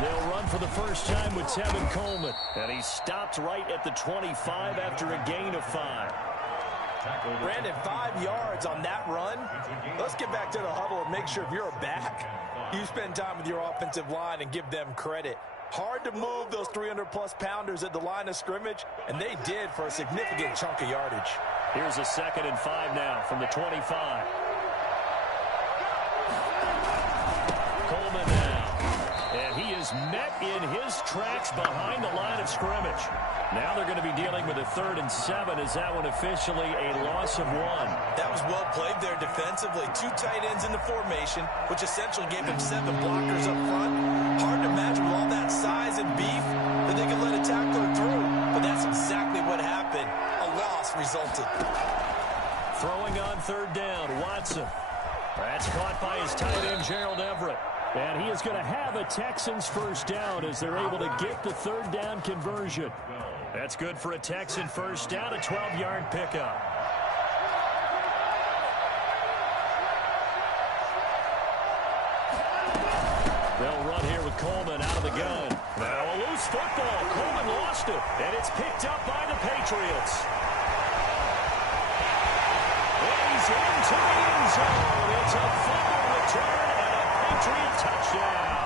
They'll run for the first time with Tevin Coleman. And he stopped right at the 25 after a gain of 5. Brandon, 5 yards on that run. Let's get back to the huddle and make sure if you're a back, you spend time with your offensive line and give them credit. Hard to move those 300-plus pounders at the line of scrimmage, and they did for a significant chunk of yardage. Here's a 2nd and 5 now from the 25. Coleman now. And he is met in his tracks behind the line of scrimmage. Now they're going to be dealing with a 3rd and 7. Is that one officially a loss of 1? That was well played there defensively. 2 tight ends in the formation, which essentially gave him 7 blockers up front. Hard to imagine with all that size and beef that they could let a tackler through. But that's exactly what happened. A loss resulted. Throwing on 3rd down, Watson. That's caught by his tight end, Gerald Everett. And he is going to have a Texans first down as they're able to get the 3rd down conversion. That's good for a Texan first down, a 12-yard pickup. They'll run here with Coleman out of the gun. Now a loose football. Coleman lost it, and it's picked up by the Patriots. He's into the end zone. It's a fumble return and a Patriot touchdown.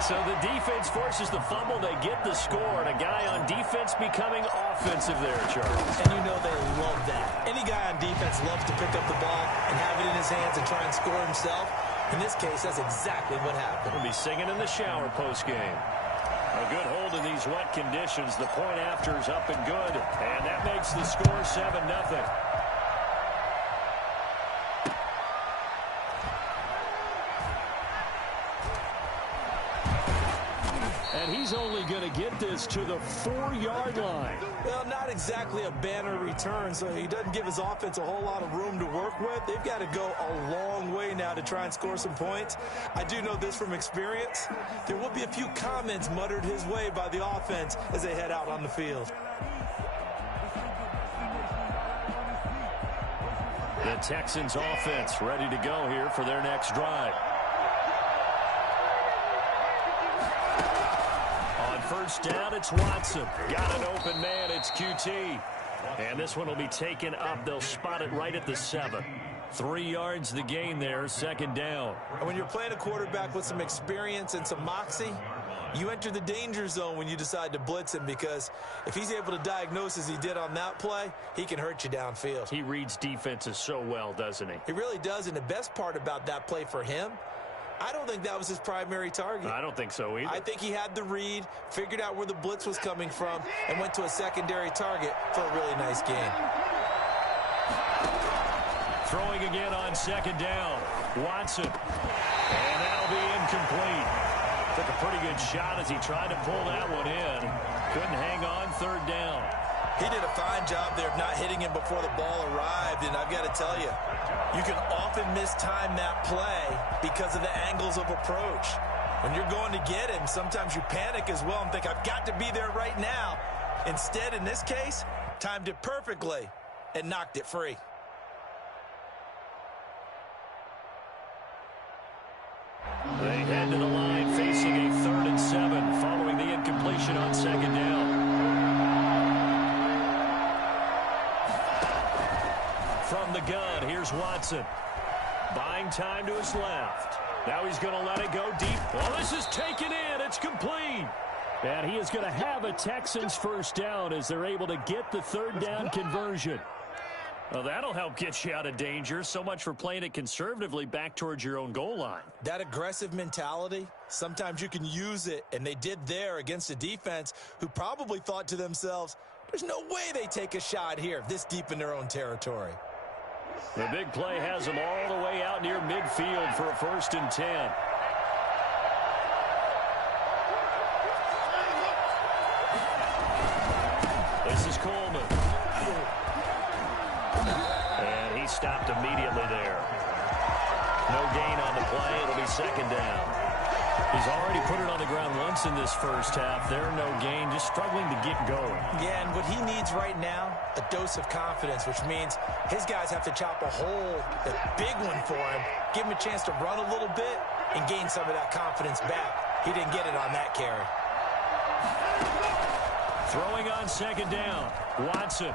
So the defense forces the fumble. They get the score, and a guy on defense becoming offensive there, Charles. And you know they love that. Any guy on defense loves to pick up the ball and have it in his hands and try and score himself. In this case, that's exactly what happened. He'll be singing in the shower post-game. A good hold in these wet conditions. The point after is up and good. And that makes the score 7-0. And he's only going to get this to the 4-yard line. Well, not exactly a banner return, so he doesn't give his offense a whole lot of room to work with. They've got to go a long way now to try and score some points. I do know this from experience. There will be a few comments muttered his way by the offense as they head out on the field. The Texans offense ready to go here for their next drive. First down, it's Watson. Got an open man, it's QT. And this one will be taken up. They'll spot it right at the 7. 3 yards the gain there, 2nd down. And when you're playing a quarterback with some experience and some moxie, you enter the danger zone when you decide to blitz him, because if he's able to diagnose as he did on that play, he can hurt you downfield. He reads defenses so well, doesn't he? He really does, and the best part about that play for him, I don't think that was his primary target. I don't think so either. I think he had the read, figured out where the blitz was coming from, and went to a secondary target for a really nice game. Throwing again on 2nd down. Watson. And that'll be incomplete. Took a pretty good shot as he tried to pull that one in. Couldn't hang on 3rd down. He did a fine job there of not hitting him before the ball arrived, and I've got to tell you, you can often mistime that play because of the angles of approach. When you're going to get him, sometimes you panic as well and think, I've got to be there right now. Instead, in this case, timed it perfectly and knocked it free. They head to the line facing a 3rd and 7 following the incompletion on 2nd down. From the gun, here's Watson. Buying time to his left. Now he's going to let it go deep. Well, this is taken in. It's complete. And he is going to have a Texans first down as they're able to get the 3rd down conversion. Well, that'll help get you out of danger. So much for playing it conservatively back towards your own goal line. That aggressive mentality, sometimes you can use it, and they did there against a defense who probably thought to themselves, there's no way they take a shot here this deep in their own territory. The big play has them all the way out near midfield for a 1st and 10. This is Coleman. And he stopped immediately there. No gain on the play. It'll be 2nd down. He's already put it on the ground once in this first half. There, no gain, just struggling to get going. Yeah, and what he needs right now a dose of confidence, which means his guys have to chop a hole, a big one for him, give him a chance to run a little bit and gain some of that confidence back. He didn't get it on that carry. Throwing on second down, Watson.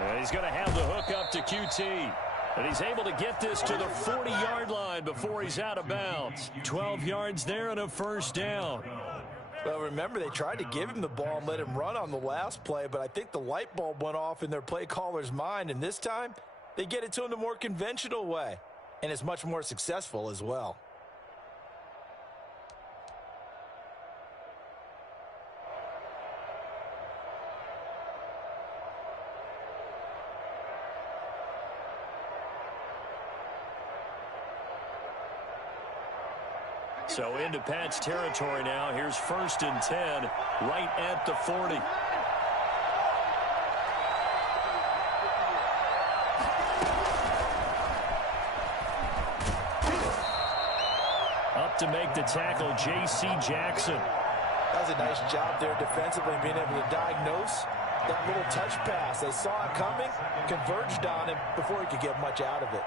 And he's going to have the hook up to QT. And he's able to get this to the 40-yard line before he's out of bounds. 12 yards there and a first down. Well, remember, they tried to give him the ball and let him run on the last play, but I think the light bulb went off in their play caller's mind, and this time they get it to him the more conventional way, and it's much more successful as well. So into Pat's territory now. Here's 1st and 10, right at the 40. Up to make the tackle, J.C. Jackson. That was a nice job there defensively, being able to diagnose that little touch pass. They saw it coming, converged on him before he could get much out of it.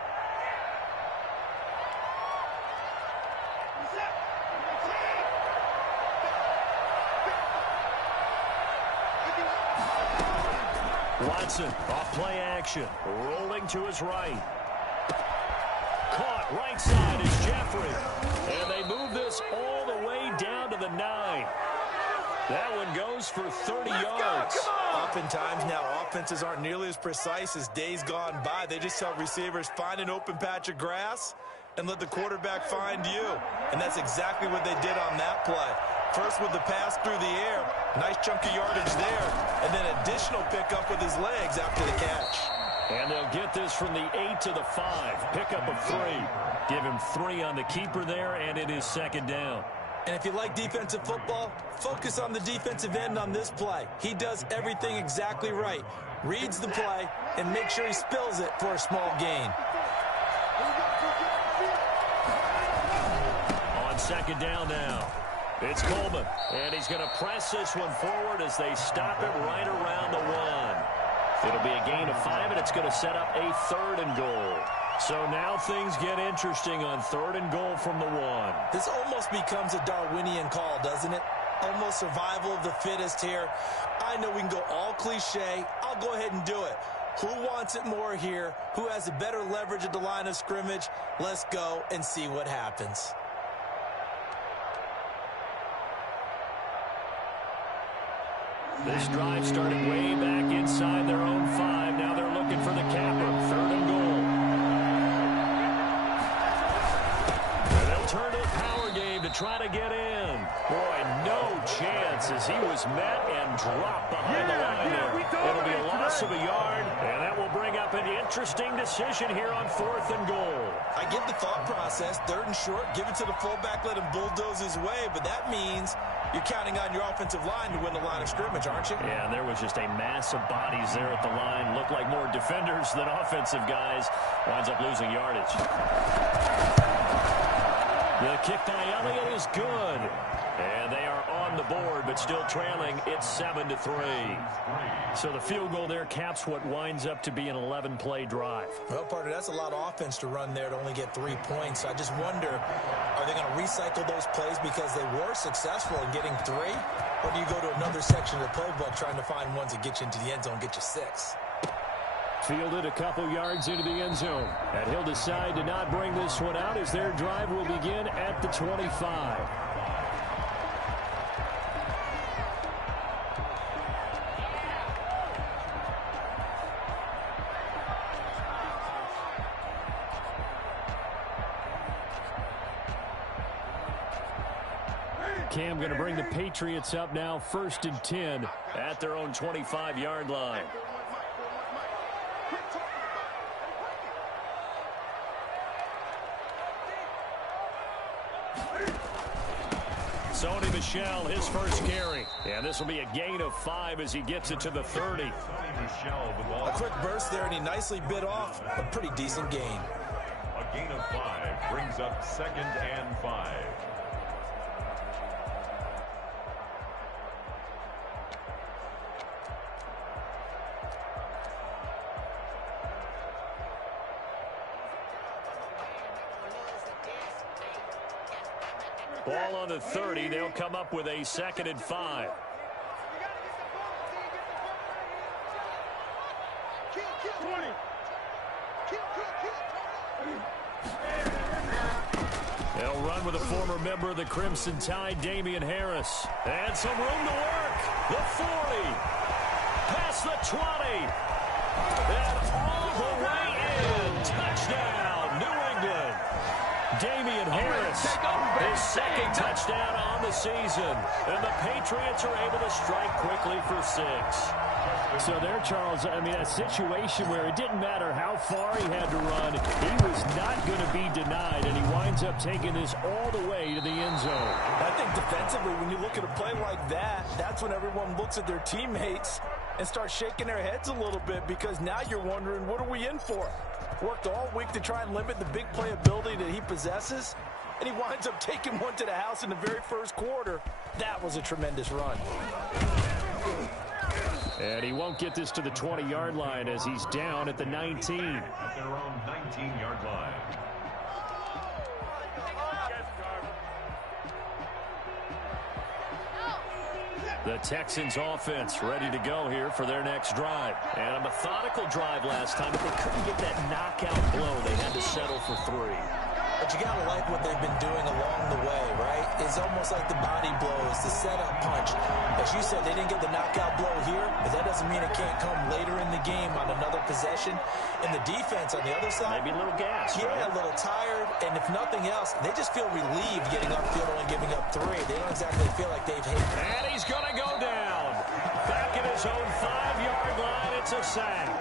Watson off play action, rolling to his right. Caught right side is Jeffrey. And they move this all the way down to the 9. That one goes for 30 yards. Oftentimes now, offenses aren't nearly as precise as days gone by. They just tell receivers, find an open patch of grass and let the quarterback find you. And that's exactly what they did on that play. First with the pass through the air, nice chunk of yardage there, and then additional pickup with his legs after the catch. And they'll get this from the 8 to the 5, pickup of 3. Give him 3 on the keeper there, and it is second down. And if you like defensive football, focus on the defensive end on this play. He does everything exactly right. Reads the play and makes sure he spills it for a small gain. On second down now, it's Coleman. And he's going to press this one forward as they stop it right around the 1. It'll be a gain of 5, and it's going to set up a 3rd and goal. So now things get interesting on 3rd and goal from the 1. This almost becomes a Darwinian call, doesn't it? Almost survival of the fittest here. I know we can go all cliche. I'll go ahead and do it. Who wants it more here? Who has a better leverage at the line of scrimmage? Let's go and see what happens. This drive started way back inside their own 5. Now they're looking for the capper. 3rd and goal. And they'll turn to the power game to try to get in. Boy, no chance as he was met and dropped behind the line there. It'll be a loss of a yard, and that will bring up an interesting decision here on 4th and goal. I get the thought process. 3rd and short, give it to the fullback, let him bulldoze his way, but that means you're counting on your offensive line to win the line of scrimmage, aren't you? Yeah, and there was just a mass of bodies there at the line. Looked like more defenders than offensive guys. Winds up losing yardage. The kick by Elliott is good. And they are on the board, but still trailing. It's 7-3. So the field goal there caps what winds up to be an 11-play drive. Well, partner, that's a lot of offense to run there to only get 3 points. I just wonder, are they going to recycle those plays because they were successful in getting 3? Or do you go to another section of the playbook trying to find ones that get you into the end zone, get you 6? Fielded a couple yards into the end zone. And he'll decide to not bring this one out as their drive will begin at the 25. Cam going to bring the Patriots up now, 1st and 10 at their own 25-yard line. Sony Michel, his first carry. And this will be a gain of 5 as he gets it to the 30. A quick burst there, and he nicely bit off a pretty decent gain. A gain of 5 brings up 2nd and 5. Ball on the 30. They'll come up with a 2nd and 5. They'll run with a former member of the Crimson Tide, Damian Harris. And some room to work. The 40. Past the 20. And all the way in. Touchdown, New England. Damian Harris, his 2nd touchdown on the season. And the Patriots are able to strike quickly for 6. So there, Charles, I mean, a situation where it didn't matter how far he had to run, he was not going to be denied, and he winds up taking this all the way to the end zone. I think defensively, when you look at a play like that, that's when everyone looks at their teammates and starts shaking their heads a little bit, because now you're wondering, what are we in for? Worked all week to try and limit the big playability that he possesses, and he winds up taking one to the house in the very first quarter. That was a tremendous run. And he won't get this to the 20-yard line as he's down at the 19. At their own 19-yard line. The Texans offense ready to go here for their next drive. And a methodical drive last time, but they couldn't get that knockout blow. They had to settle for 3. But you got to like what they've been doing along the way, right? It's almost like the body blows, the setup punch. As you said, they didn't get the knockout blow here, but that doesn't mean it can't come later in the game on another possession. And the defense on the other side, maybe a little gas, yeah, right? A little tired. And if nothing else, they just feel relieved getting upfield and giving up 3. They don't exactly feel like they've hit. And he's going to go down. Back at his own 5-yard line, it's a sack.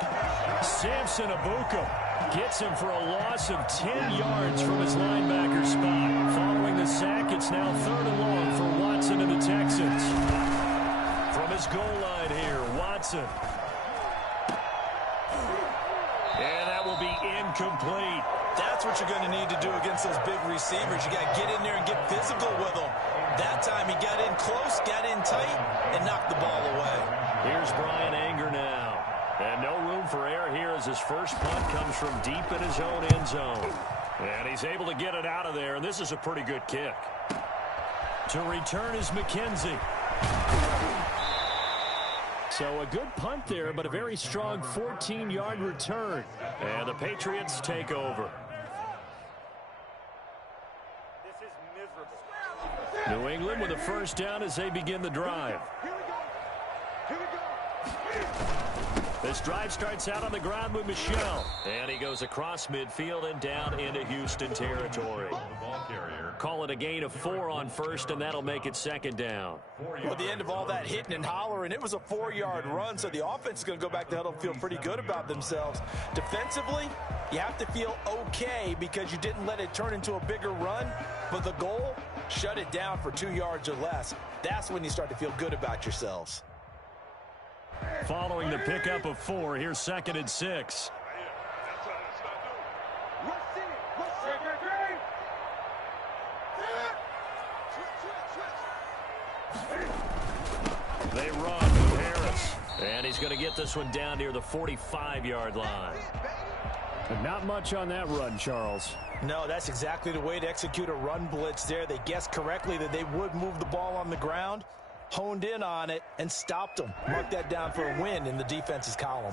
Samson Abuka gets him for a loss of 10 yards from his linebacker spot. Following the sack, it's now 3rd and long for Watson and the Texans. From his goal line here, Watson. And that will be incomplete. That's what you're going to need to do against those big receivers. You got to get in there and get physical with them. That time he got in close, got in tight, and knocked the ball away. Here's Brian Anger now. And no room for error here as his first punt comes from deep in his own end zone. And he's able to get it out of there, and this is a pretty good kick. To return is McKenzie. So a good punt there, but a very strong 14-yard return. And the Patriots take over. This is miserable. New England with a first down as they begin the drive. This drive starts out on the ground with Michel. And he goes across midfield and down into Houston territory. Call it a gain of 4 on first, and that'll make it 2nd down. Well, at the end of all that hitting and hollering, it was a 4-yard run, so the offense is going to go back to huddle and feel pretty good about themselves. Defensively, you have to feel okay because you didn't let it turn into a bigger run, but the goal, shut it down for 2 yards or less. That's when you start to feel good about yourselves. Following the pickup of 4, here's 2nd and 6. They run with Harris. And he's going to get this one down near the 45-yard line. But not much on that run, Charles. No, that's exactly the way to execute a run blitz there. They guessed correctly that they would move the ball on the ground, honed in on it, and stopped them. Mark that down for a win in the defense's column.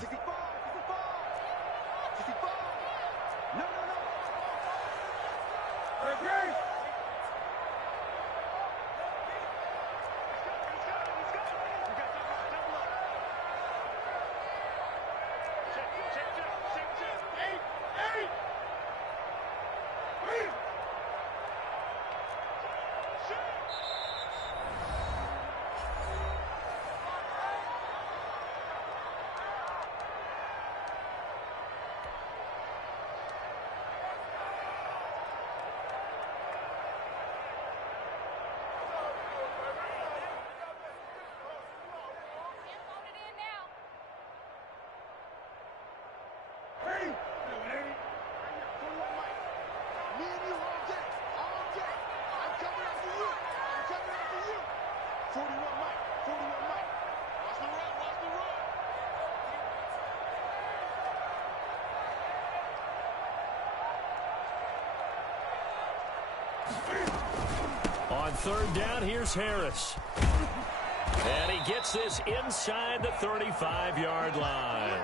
On third down, here's Harris. And he gets this inside the 35-yard line.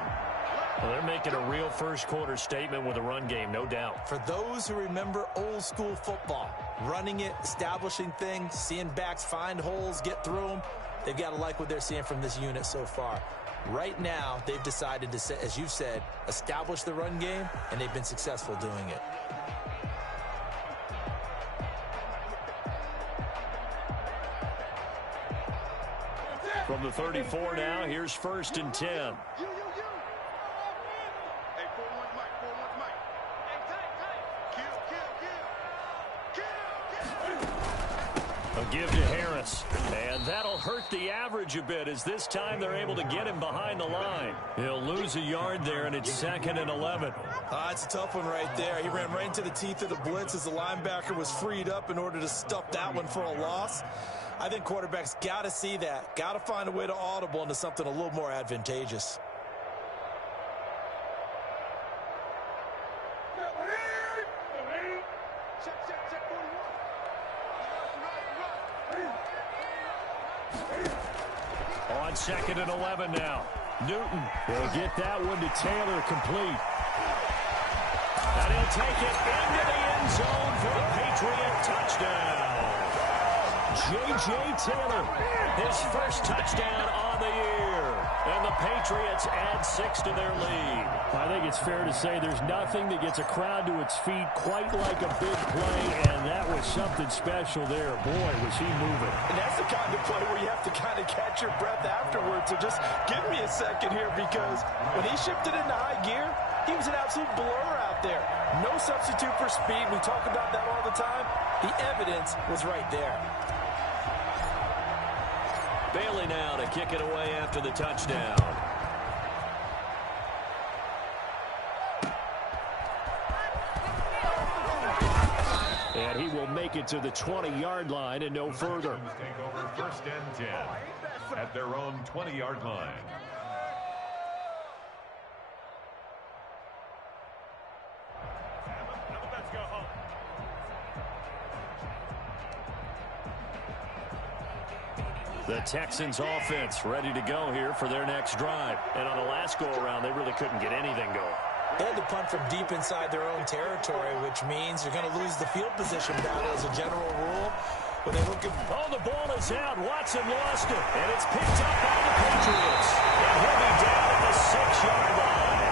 Well, they're making a real first-quarter statement with a run game, no doubt. For those who remember old-school football, running it, establishing things, seeing backs find holes, get through them, they've got to like what they're seeing from this unit so far. Right now, they've decided to, as you've said, establish the run game, and they've been successful doing it. From the 34 now, here's 1st and 10. A give to Harris, and that'll hurt the average a bit as this time they're able to get him behind the line. He'll lose a yard there, and it's 2nd and 11. It's a tough one right there. He ran right into the teeth of the blitz as the linebacker was freed up in order to stuff that one for a loss. I think quarterbacks got to see that, got to find a way to audible into something a little more advantageous. On 2nd and 11 now. Newton will get that one to Taylor, complete. And he'll take it into the end zone for a Patriot touchdown. J.J. Taylor, his first touchdown on the year. And the Patriots add 6 to their lead. I think it's fair to say there's nothing that gets a crowd to its feet quite like a big play, and that was something special there. Boy, was he moving. And that's the kind of play where you have to kind of catch your breath afterwards. So just give me a second here, because when he shifted into high gear, he was an absolute blur out there. No substitute for speed. We talk about that all the time. The evidence was right there. Bailey now to kick it away after the touchdown. And he will make it to the 20-yard line and no further. Take over 1st and 10 at their own 20-yard line. The Texans offense ready to go here for their next drive. And on the last go-around, they really couldn't get anything going. They had to punt from deep inside their own territory, which means you're going to lose the field position battle as a general rule. When they look at... Oh, the ball is out. Watson lost it. And it's picked up by the Patriots. And he'll be down at the 6-yard line.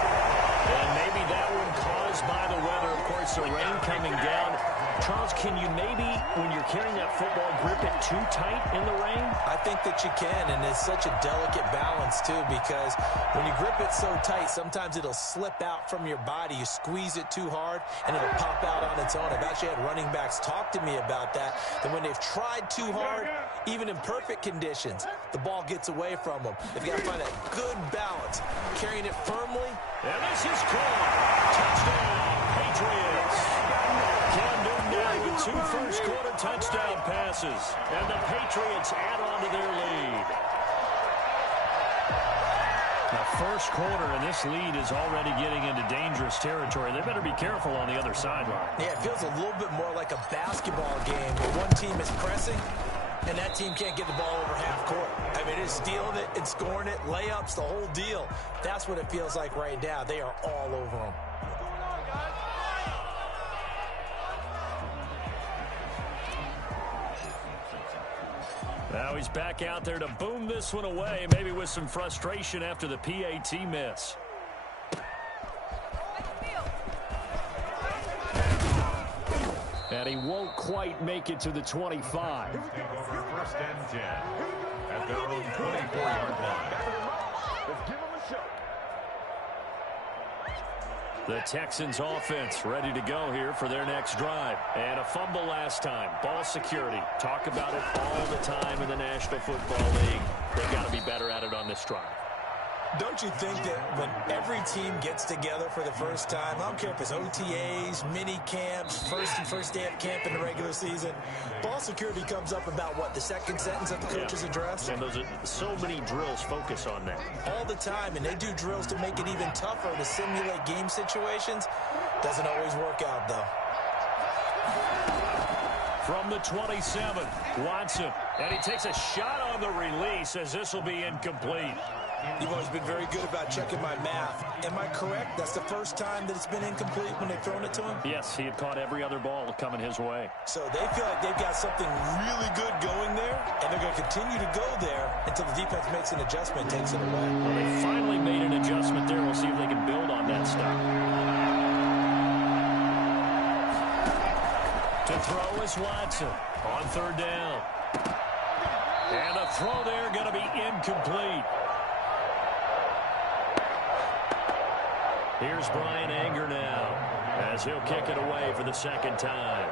And maybe that one caused by the weather. Of course, the rain coming down. Charles, can you maybe, when you're carrying that football, grip it too tight in the rain? I think that you can, and it's such a delicate balance, too, because when you grip it so tight, sometimes it'll slip out from your body. You squeeze it too hard, and it'll pop out on its own. I've actually had running backs talk to me about that when they've tried too hard, even in perfect conditions, the ball gets away from them. They've got to find that good balance, carrying it firmly. And this is caught. Touchdown, Patriots. Cam Newton now with 2 first-quarter touchdown passes. And the Patriots add on to their lead. The first quarter, and this lead is already getting into dangerous territory. They better be careful on the other sideline. Yeah, it feels a little bit more like a basketball game where one team is pressing and that team can't get the ball over half court. I mean, it's stealing it, it's scoring it, layups, the whole deal. That's what it feels like right now. They are all over them. Now he's back out there to boom this one away, maybe with some frustration after the PAT miss. And he won't quite make it to the 25. Take over 1st and 10 at their own 24-yard line. Let's give him a show. The Texans offense ready to go here for their next drive. And a fumble last time. Ball security. Talk about it all the time in the National Football League. They've got to be better at it on this drive. Don't you think that when every team gets together for the first time, I don't care if it's OTAs, mini camps, first day of camp in the regular season, ball security comes up about what, the second sentence of the coach's address? And those are so many drills focus on that. All the time, and they do drills to make it even tougher to simulate game situations. Doesn't always work out, though. From the 27, Watson. And he takes a shot on the release as this will be incomplete. You've always been very good about checking my math. Am I correct? That's the first time that it's been incomplete when they've thrown it to him? Yes, he had caught every other ball coming his way. So they feel like they've got something really good going there, and they're going to continue to go there until the defense makes an adjustment and takes it away. Well, they finally made an adjustment there. We'll see if they can build on that stop. To throw is Watson on third down. And a throw there going to be incomplete. Here's Brian Anger now as he'll kick it away for the second time.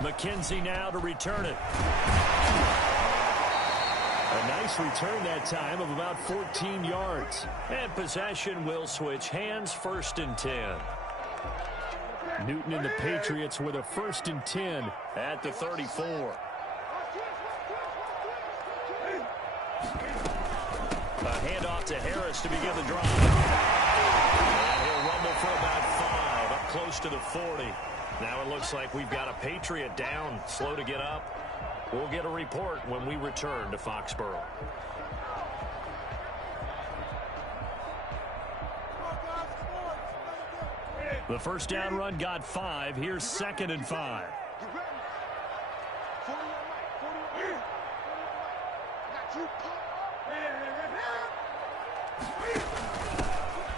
McKenzie now to return it. A nice return that time of about 14 yards. And possession will switch hands, 1st and 10. Newton and the Patriots with a 1st and 10 at the 34. A handoff to Harris to begin the drive. And he'll rumble for about 5, up close to the 40. Now it looks like we've got a Patriot down, slow to get up. We'll get a report when we return to Foxborough. The first down run got 5. Here's 2nd and 5.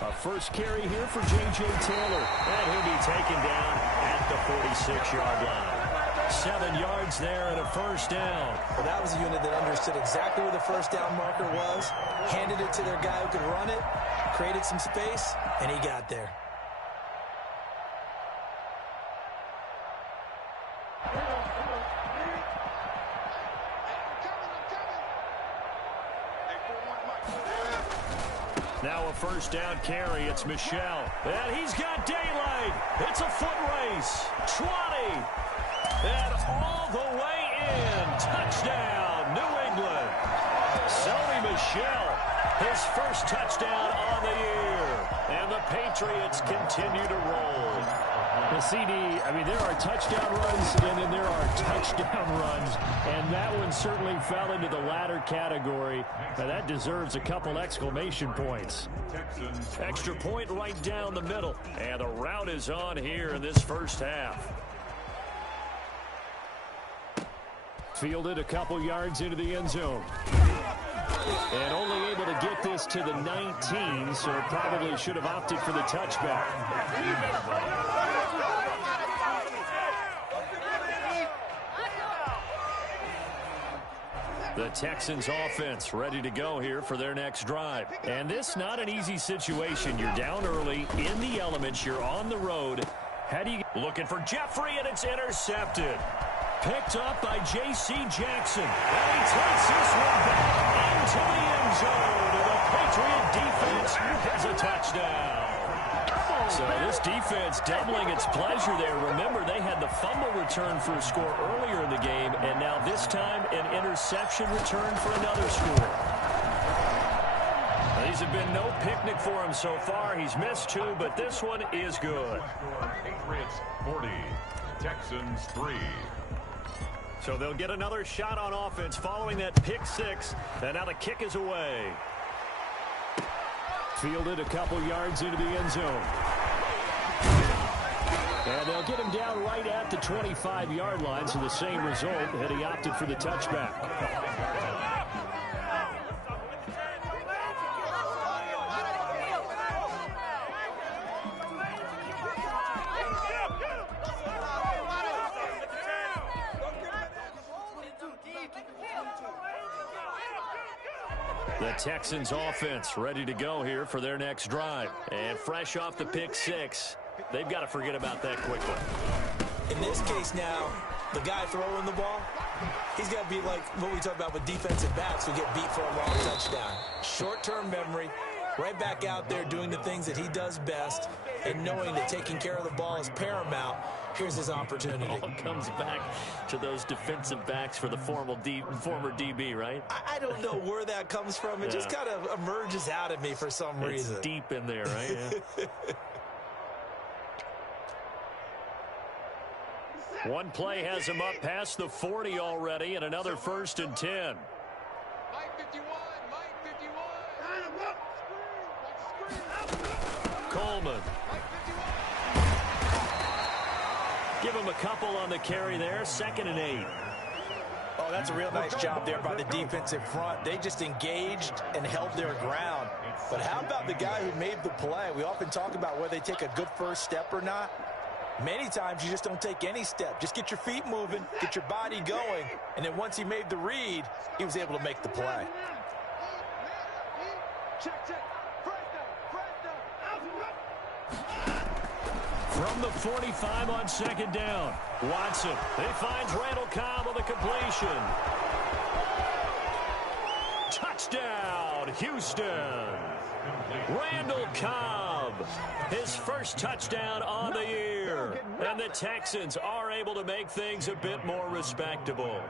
A first carry here for J.J. Taylor. And he'll be taken down at the 46-yard line. 7 yards there and a first down. Well, that was a unit that understood exactly where the first down marker was, handed it to their guy who could run it, created some space, and he got there. Now a first down carry. It's Michel. And he's got daylight. It's a foot race. 20. And all the way in. Touchdown, New England. Sony Michel, his first touchdown on the year. And the Patriots continue to roll. The CD, I mean, there are touchdown runs, and then there are touchdown runs. And that one certainly fell into the latter category. Now, that deserves a couple exclamation points. Extra point right down the middle. And the route is on here in this first half. Fielded a couple yards into the end zone. And only able to get this to the 19, so probably should have opted for the touchback. The Texans offense ready to go here for their next drive. And this not an easy situation. You're down early, in the elements, you're on the road. How do you... Looking for Jeffrey, and it's intercepted. Picked up by J.C. Jackson. And he takes this one back into the end zone. And the Patriot defense has a touchdown. So this defense doubling its pleasure there. Remember, they had the fumble return for a score earlier in the game, and now this time an interception return for another score. These have been no picnic for him so far. He's missed 2, but this one is good. Patriots 40, Texans 3. So they'll get another shot on offense following that pick 6, and now the kick is away. Fielded a couple yards into the end zone. And they'll get him down right at the 25-yard line, so the same result, and he opted for the touchback. The Texans offense ready to go here for their next drive. And fresh off the pick 6, they've got to forget about that quickly. In this case now, the guy throwing the ball, he's got to be like what we talk about with defensive backs who get beat for a long touchdown. Short-term memory, right back out there doing the things that he does best, and knowing that taking care of the ball is paramount Here's his opportunity. It all comes back to those defensive backs for the former DB, right? I don't know where that comes from. It just kind of emerges out of me for some reason. It's deep in there, right? Yeah. One play has him up past the 40 already, and another 1st and 10. Mike 51, Mike 51. Coleman. Give him a couple on the carry there. 2nd and 8. Oh, that's a real nice job there by the defensive front. They just engaged and held their ground. But how about the guy who made the play? We often talk about whether they take a good first step or not. Many times you just don't take any step. Just get your feet moving, get your body going, and then once he made the read, he was able to make the play. From the 45 on 2nd down, Watson. He finds Randall Cobb on the completion. Touchdown, Houston. Randall Cobb, his first touchdown on the year. And the Texans are able to make things a bit more respectable.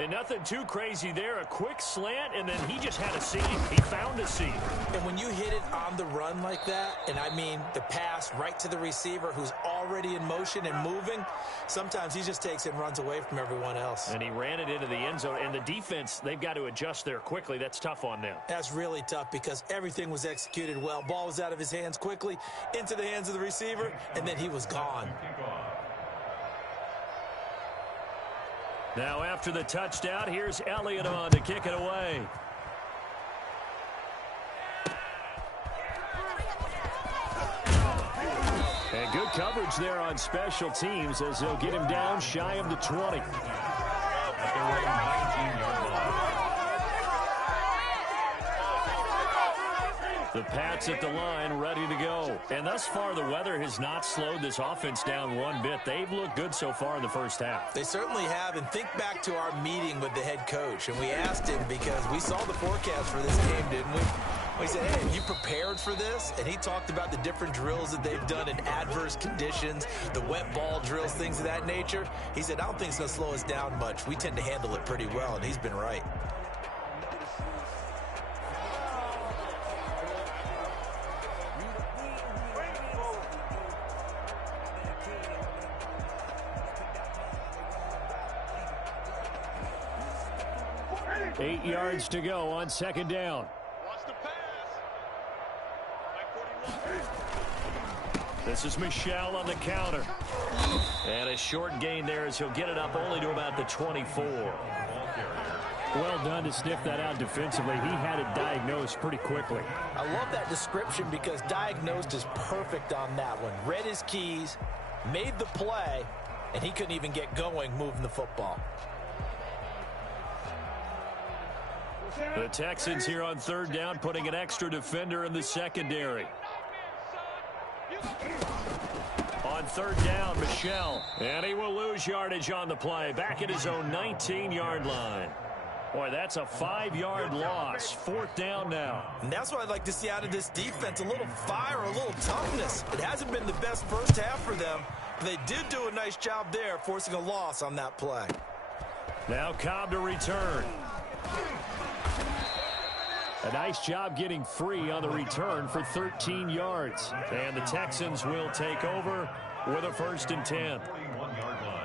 And nothing too crazy there. A quick slant, and then he just had a seam. He found a seam. And when you hit it on the run like that, and I mean the pass right to the receiver who's already in motion and moving, sometimes he just takes it and runs away from everyone else. And he ran it into the end zone. And the defense, they've got to adjust there quickly. That's tough on them. That's really tough because everything was executed well. Ball was out of his hands quickly, into the hands of the receiver, and then he was gone. Now after the touchdown, here's Elliott on to kick it away. And good coverage there on special teams as they'll get him down shy of the 20. The Pats at the line, ready to go. And thus far, the weather has not slowed this offense down one bit. They've looked good so far in the first half. They certainly have, and think back to our meeting with the head coach, and we asked him because we saw the forecast for this game, didn't we? We said, hey, have you prepared for this? And he talked about the different drills that they've done in adverse conditions, the wet ball drills, things of that nature. He said, I don't think it's going to slow us down much. We tend to handle it pretty well, and he's been right. Eight yards to go on 2nd down. This is Michel on the counter. And a short gain there as he'll get it up only to about the 24. Well done to sniff that out defensively. He had it diagnosed pretty quickly. I love that description because diagnosed is perfect on that one. Read his keys, made the play, and he couldn't even get going moving the football. The Texans here on 3rd down, putting an extra defender in the secondary. On 3rd down, Michel. And he will lose yardage on the play. Back at his own 19-yard line. Boy, that's a 5-yard loss. 4th down now. And that's what I'd like to see out of this defense. A little fire, a little toughness. It hasn't been the best first half for them. But they did do a nice job there, forcing a loss on that play. Now Cobb to return. A nice job getting free on the return for 13 yards. And the Texans will take over with a 1st and 10. 41-yard line.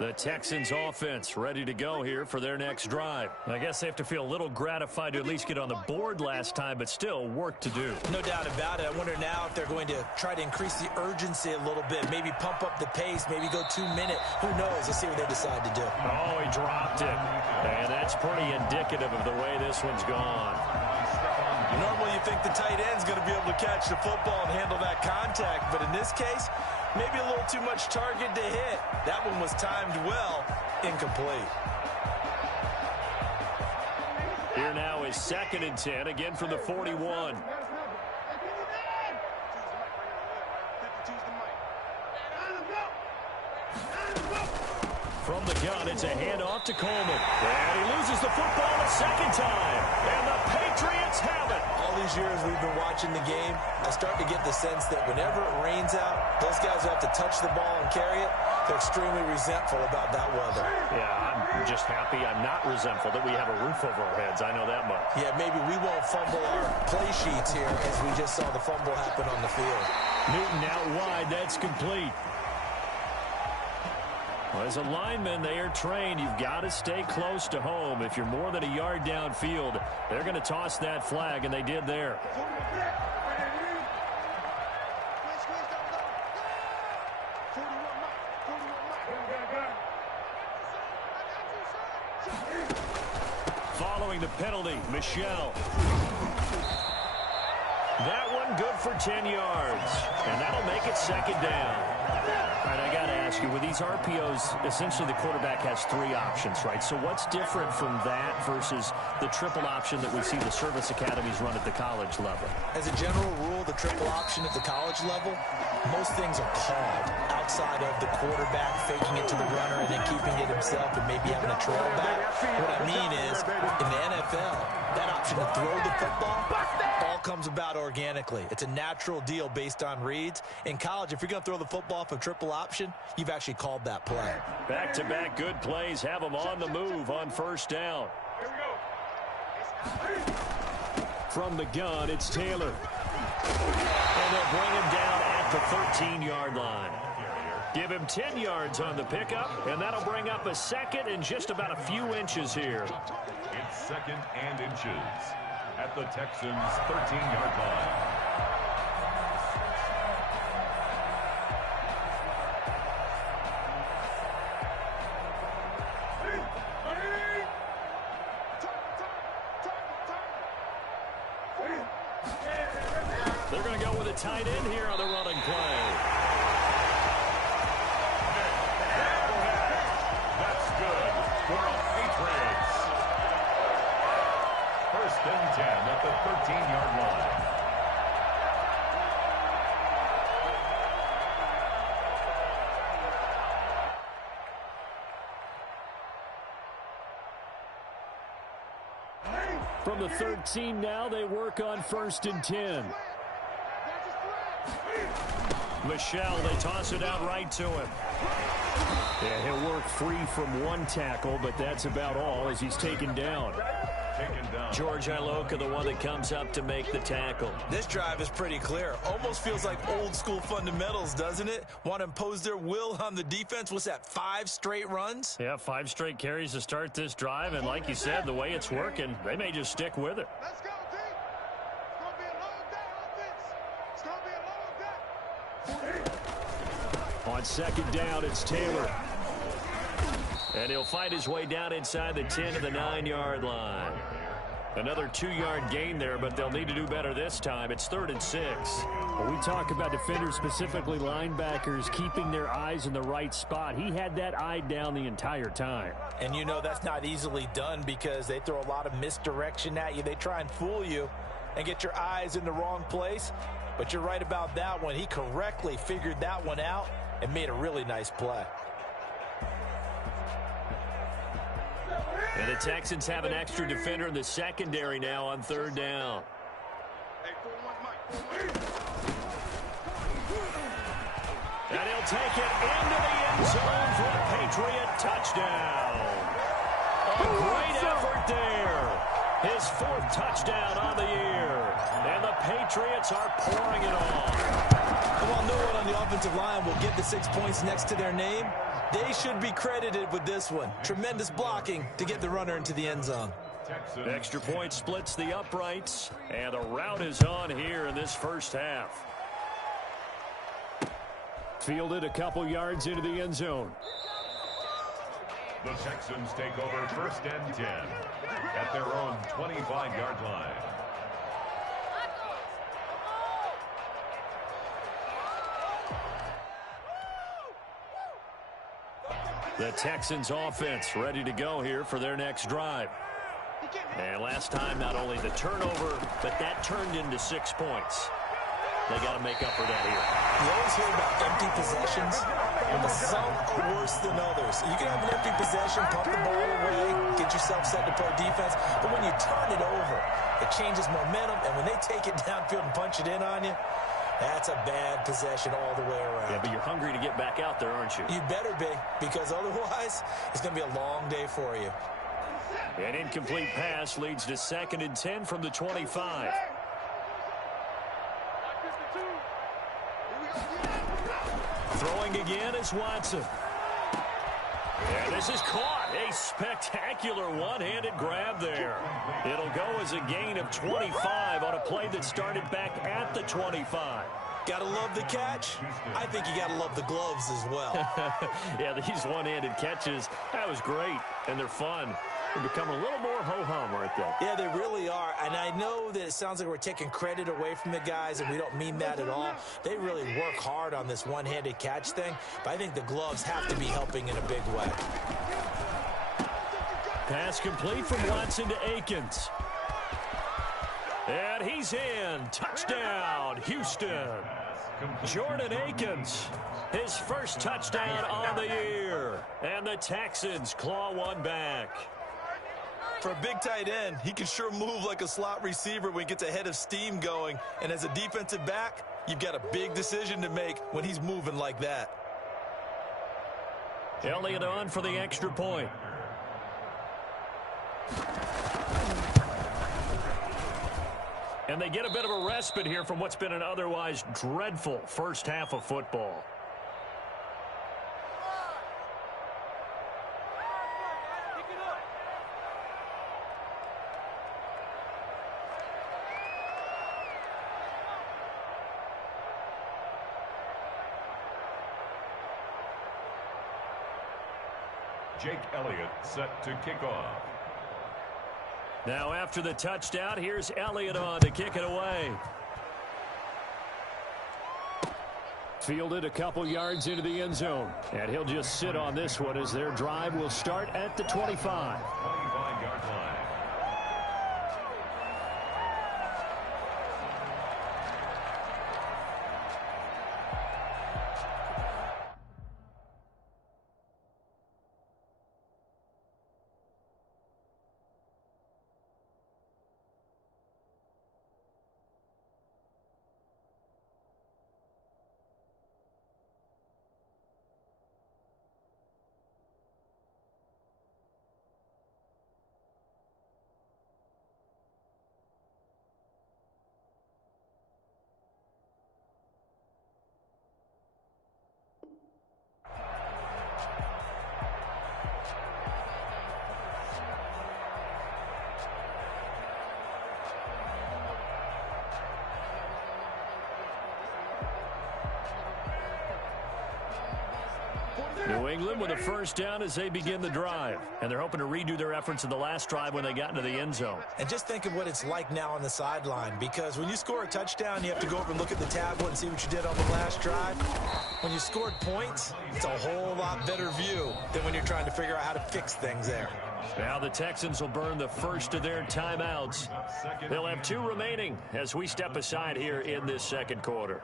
The Texans offense ready to go here for their next drive. I guess they have to feel a little gratified to at least get on the board last time, but still work to do. No doubt about it. I wonder now if they're going to try to increase the urgency a little bit, maybe pump up the pace, maybe go 2-minute. Who knows? Let's see what they decide to do. Oh, he dropped it. And that's pretty indicative of the way this one's gone. Normally you think the tight end's going to be able to catch the football and handle that contact, but in this case, maybe a little too much target to hit. That one was timed well, incomplete. Here now is 2nd and 10, again from the 41. From the the gun, it's a handoff to Coleman. And he loses the football a second time. And the Patriots have it. All these years we've been watching the game, I start to get the sense that whenever it rains out, those guys who have to touch the ball and carry it, they're extremely resentful about that weather. Yeah, I'm just happy I'm not resentful that we have a roof over our heads. I know that much. Yeah, maybe we won't fumble our play sheets here as we just saw the fumble happen on the field. Newton out wide. That's complete. Well, as a lineman, they are trained. You've got to stay close to home. If you're more than a yard downfield, they're going to toss that flag, and they did there. Following the penalty, Michelle. That one good for 10 yards, and that'll make it second down. All right, I got to ask you, with these RPOs, essentially the quarterback has three options, right? So what's different from that versus the triple option that we see the service academies run at the college level? As a general rule, the triple option at the college level, most things are called outside of the quarterback faking it to the runner and then keeping it himself and maybe having a trail back. What I mean is, in the NFL, that option to throw the football all comes about organically. It's a natural deal based on reads. In college, if you're going to throw the football for triple option, you've actually called that play. Back-to-back good plays have them on the move on first down. From the gun, it's Taylor. And they'll bring him down at the 13-yard line. Give him 10 yards on the pickup, and that'll bring up a second and just about a few inches here. It's second and inches at the Texans' 13-yard line. They're going to go with a tight end here on the running play. That's good for the Patriots. First and 10 at the 13-yard line. From the 13 now, they work on first and 10. Michelle, they toss it out right to him. Yeah, he'll work free from one tackle, but that's about all as he's taken down. George Iloka, the one that comes up to make the tackle. This drive is pretty clear. Almost feels like old school fundamentals, doesn't it? Want to impose their will on the defense. What's that, 5 straight runs? Yeah, 5 straight carries to start this drive, and like you said, the way it's working, they may just stick with it. Let's go, team. It's going to be a long day offense. It's going to be a long day. On second down, it's Taylor. And he'll fight his way down inside the 10 to the 9-yard line. Another 2-yard gain there, but they'll need to do better this time. It's 3rd and 6. When we talk about defenders, specifically linebackers, keeping their eyes in the right spot. He had that eye down the entire time. And you know that's not easily done because they throw a lot of misdirection at you. They try and fool you and get your eyes in the wrong place. But you're right about that one. He correctly figured that one out and made a really nice play. And the Texans have an extra defender in the secondary now on 3rd down. And he'll take it into the end zone for a Patriot touchdown. A great effort there. His 4th touchdown on the year. And the Patriots are pouring it on. And while no one on the offensive line will get the 6 points next to their name, they should be credited with this one. Tremendous blocking to get the runner into the end zone. Extra point splits the uprights, and the route is on here in this first half. Fielded a couple yards into the end zone. The Texans take over first and 10 at their own 25-yard line. The Texans offense ready to go here for their next drive. And last time, not only the turnover, but that turned into 6 points. They got to make up for that here. You always hear about empty possessions. but some are worse than others. You can have an empty possession, pump the ball away, get yourself set to play defense, but when you turn it over, it changes momentum, and when they take it downfield and punch it in on you, that's a bad possession all the way around. Yeah, but you're hungry to get back out there, aren't you? You better be, because otherwise, it's going to be a long day for you. An incomplete pass leads to 2nd and 10 from the 25. Throwing again is Watson. And this is caught. A spectacular one-handed grab there. It'll go as a gain of 25 on a play that started back at the 25. Gotta love the catch. I think you gotta love the gloves as well. Yeah, these one-handed catches, that was great, and they're fun. They're becoming a little more ho-hum, aren't they? Yeah, they really are. And I know that it sounds like we're taking credit away from the guys, and we don't mean that at all. They really work hard on this one-handed catch thing, but I think the gloves have to be helping in a big way. Pass complete from Watson to Akins. And he's in. Touchdown, Houston. Jordan Akins, his first touchdown on the year. And the Texans claw one back. For a big tight end, he can sure move like a slot receiver when he gets a head of steam going. And as a defensive back, you've got a big decision to make when he's moving like that. Elliott on for the extra point. And they get a bit of a respite here from what's been an otherwise dreadful first half of football. Jake Elliott set to kick off. Now after the touchdown, here's Elliott on to kick it away. Fielded a couple yards into the end zone. And he'll just sit on this one as their drive will start at the 25. 25-yard line. New England with a first down as they begin the drive. And they're hoping to redo their efforts in the last drive when they got into the end zone. And just think of what it's like now on the sideline, because when you score a touchdown, you have to go over and look at the tablet and see what you did on the last drive. When you scored points, it's a whole lot better view than when you're trying to figure out how to fix things there. Now the Texans will burn the first of their timeouts. They'll have 2 remaining as we step aside here in this second quarter.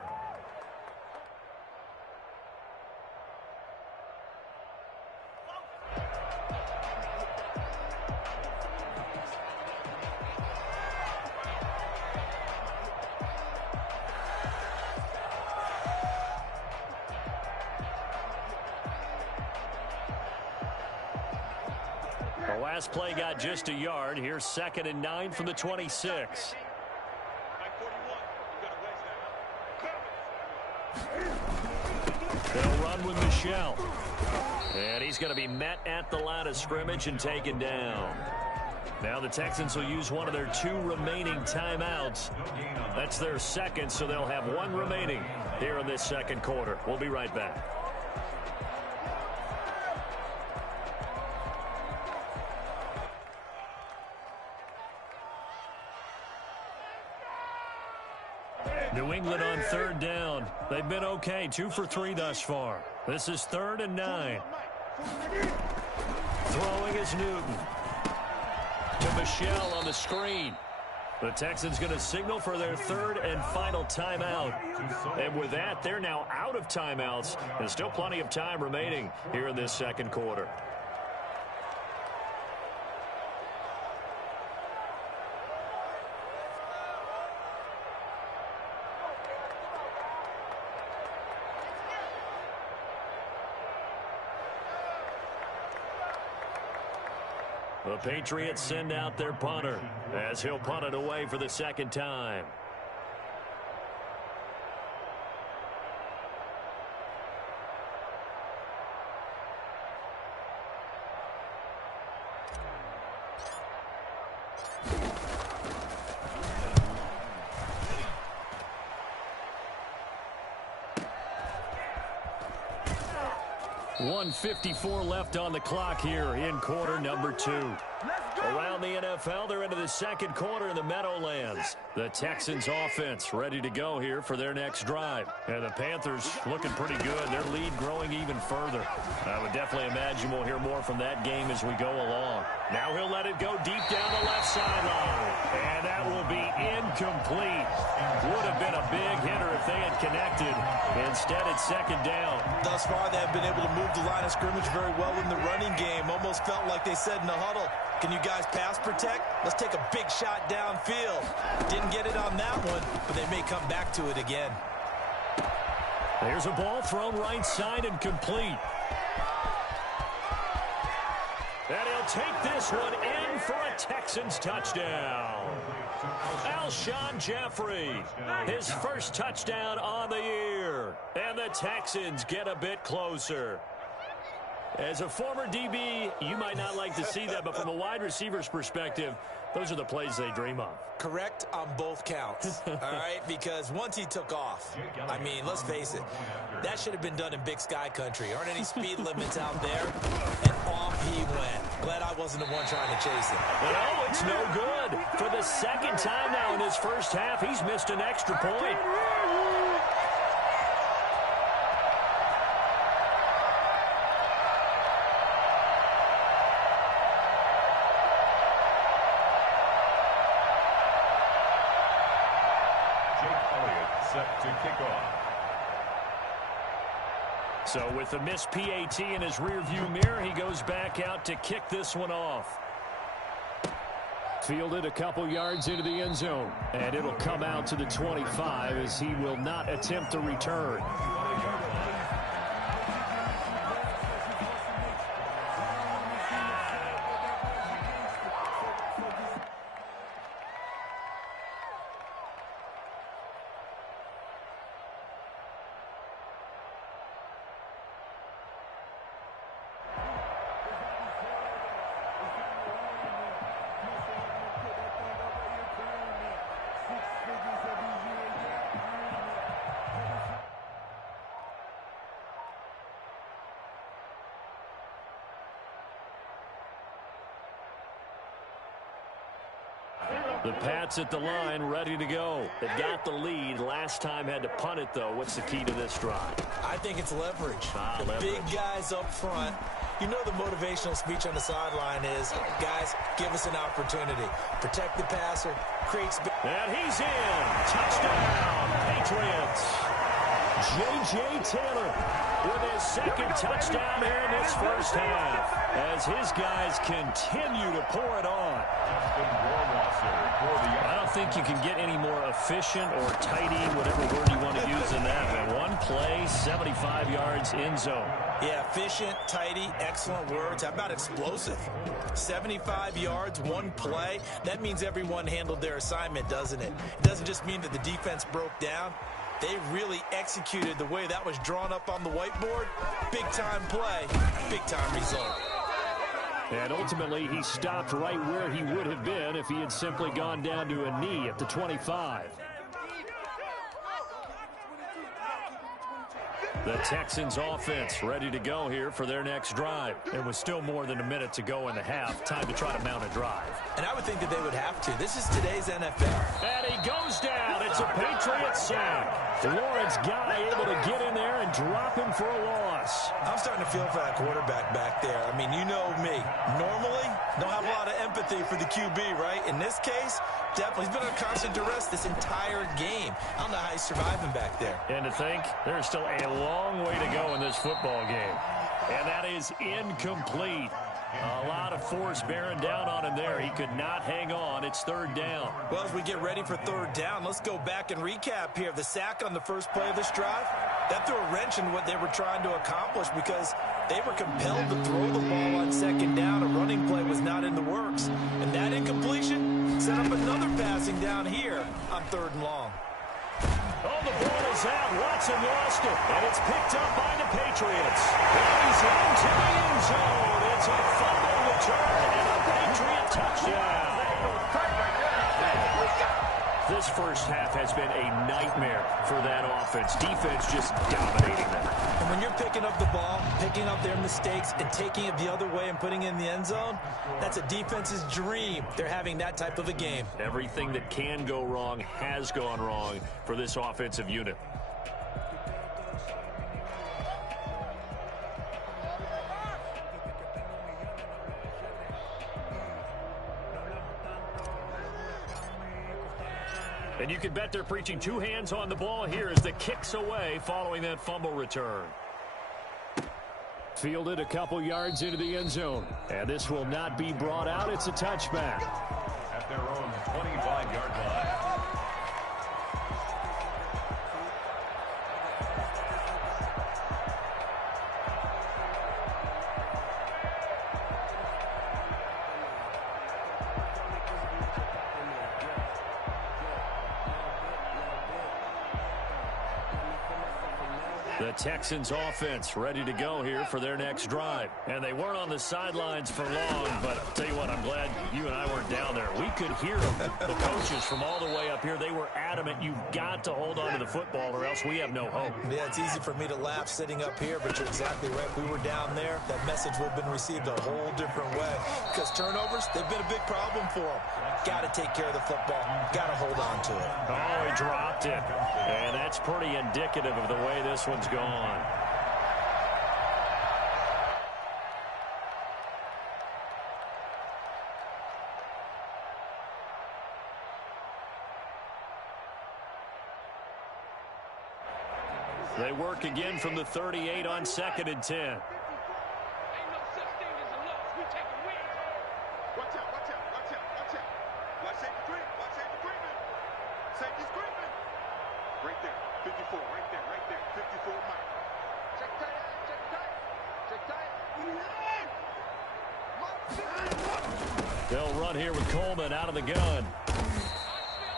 The last play got just a yard. Here's 2nd and 9 from the 26. They'll run with Michelle. And he's going to be met at the line of scrimmage and taken down. Now the Texans will use one of their 2 remaining timeouts. That's their second, so they'll have 1 remaining here in this second quarter. We'll be right back. New England on 3rd down. They've been okay, 2 for 3 thus far. This is 3rd and 9. Throwing is Newton. To Michelle on the screen. The Texans going to signal for their third and final timeout. And with that, they're now out of timeouts. There's still plenty of time remaining here in this second quarter. The Patriots send out their punter as he'll punt it away for the second time. .154 left on the clock here in quarter number 2. Around the NFL, they're into the second quarter in the Meadowlands. The Texans offense ready to go here for their next drive. And the Panthers looking pretty good. Their lead growing even further. I would definitely imagine we'll hear more from that game as we go along. Now he'll let it go deep down the left sideline. And that will be incomplete. Would have been a big hitter if they had connected. Instead, it's second down. Thus far, they have been able to move the line of scrimmage very well in the running game. Almost felt like they said in the huddle, can you guys pass protect? Let's take a big shot downfield. Didn't get it on that one, but they may come back to it again. There's a ball thrown right side and complete. And he'll take this one in for a Texans touchdown. Alshon Jeffrey, his first touchdown on the year. And the Texans get a bit closer. As a former DB, you might not like to see that, but from a wide receiver's perspective, those are the plays they dream of. Correct on both counts, all right? Because once he took off, I mean, let's face it, that should have been done in Big Sky country. Aren't any speed limits out there? And off he went. Glad I wasn't the one trying to chase it. No, it's no good. For the second time now in his first half, he's missed an extra point. Set to kick off. So with the missed PAT in his rearview mirror, he goes back out to kick this one off. Fielded a couple yards into the end zone, and it'll come out to the 25 as he will not attempt to return. The Pats at the line, ready to go. They got the lead. Last time had to punt it, though. What's the key to this drive? I think it's leverage. Leverage. Big guys up front. You know the motivational speech on the sideline is, guys, give us an opportunity. Protect the passer. Create space. And he's in. Touchdown, Patriots. J.J. Taylor with his second touchdown here in this first half as his guys continue to pour it on. I don't think you can get any more efficient or tidy, whatever word you want to use in that. Man, one play, 75 yards in zone. Yeah, efficient, tidy, excellent words. How about explosive? 75 yards, one play. That means everyone handled their assignment, doesn't it? It doesn't just mean that the defense broke down. They really executed the way that was drawn up on the whiteboard. Big-time play, big-time result. And ultimately, he stopped right where he would have been if he had simply gone down to a knee at the 25. The Texans offense ready to go here for their next drive. It was still more than a minute to go in the half. Time to try to mount a drive. And I would think that they would have to. This is today's NFL. And he goes down. it's a Patriots sack. Lawrence Guy able to get in there and drop him for a loss. I'm starting to feel for that quarterback back there. I mean, you know me. Normally, don't have a lot of empathy for the QB, right? In this case, definitely. He's been under constant duress this entire game. I don't know how he's surviving back there. And to think, there's still a long way to go in this football game. And that is incomplete. A lot of force bearing down on him there. He could not hang on. It's third down. Well, as we get ready for third down, let's go back and recap here. The sack on the first play of this drive, that threw a wrench in what they were trying to accomplish because they were compelled to throw the ball on second down. A running play was not in the works. And that incompletion set up another passing down here on third and long. Oh, the ball is out. Watson lost it. And it's picked up by the Patriots. And he's into the end zone. It's a fumble return and a Patriot touchdown. This first half has been a nightmare for that offense. Defense just dominating them. And when you're picking up the ball, picking up their mistakes, and taking it the other way and putting it in the end zone, that's a defense's dream. They're having that type of a game. Everything that can go wrong has gone wrong for this offensive unit. And you can bet they're preaching two hands on the ball here as the kick's away following that fumble return. Fielded a couple yards into the end zone. And this will not be brought out. It's a touchback. At their own 25-yard line. The Texans offense ready to go here for their next drive. And they weren't on the sidelines for long, but I'll tell you what, I'm glad you and I weren't down there. We could hear them, the coaches from all the way up here. They were adamant, you've got to hold on to the football or else we have no hope. Yeah, it's easy for me to laugh sitting up here, but you're exactly right. If we were down there, that message would have been received a whole different way. Because turnovers, they've been a big problem for them. Got to take care of the football. Got to hold on to it. Oh, he dropped it. And that's pretty indicative of the way this one's gone. They work again from the 38 on 2nd and 10. They'll run here with Coleman out of the gun.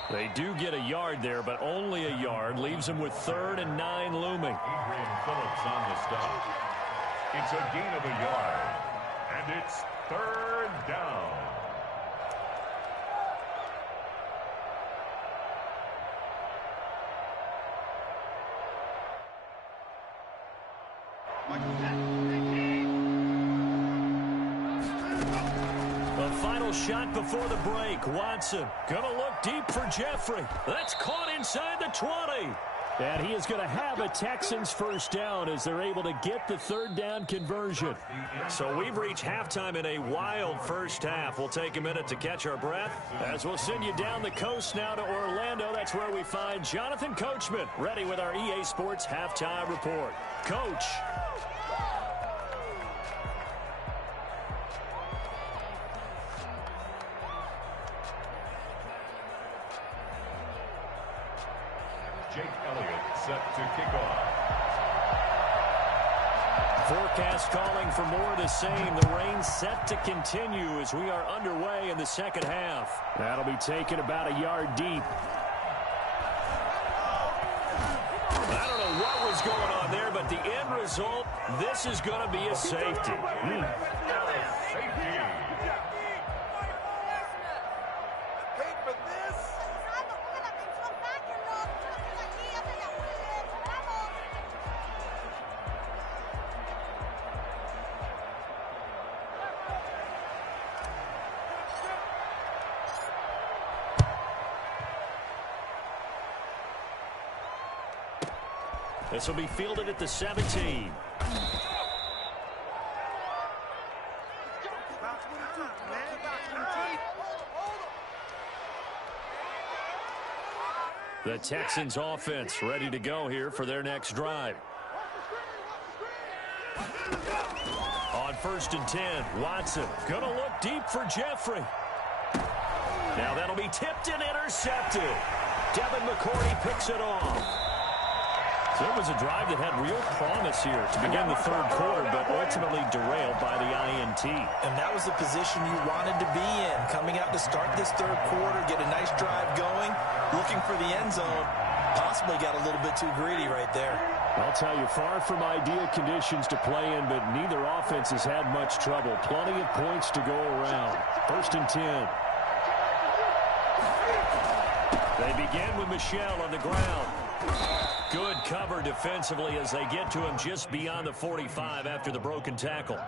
They do get a yard there, but only a yard. Leaves them with 3rd and 9 looming. Adrian Phillips on the stop. It's a gain of a yard. And it's 3rd down. The final shot before the break. Watson going to look deep for Jeffrey. That's caught inside the 20. And he is going to have a Texans first down as they're able to get the 3rd down conversion. So we've reached halftime in a wild first half. We'll take a minute to catch our breath as we'll send you down the coast now to Orlando. That's where we find Jonathan Coachman ready with our EA Sports halftime report. Coach. Jake Elliott set to kick off. Forecast calling for more of the same. The rain set to continue as we are underway in the second half. That'll be taken about a yard deep. I don't know what was going on there, but the end result, this is going to be a safety. This will be fielded at the 17. The Texans offense ready to go here for their next drive. On 1st and 10, Watson going to look deep for Jeffrey. Now that'll be tipped and intercepted. Devin McCourty picks it off. So it was a drive that had real promise here to begin the third quarter, but ultimately derailed by the INT. And that was the position you wanted to be in, coming out to start this third quarter, get a nice drive going, looking for the end zone. Possibly got a little bit too greedy right there. I'll tell you, far from ideal conditions to play in, but neither offense has had much trouble. Plenty of points to go around. 1st and 10. They begin with Michel on the ground. Good cover defensively as they get to him just beyond the 45 after the broken tackle.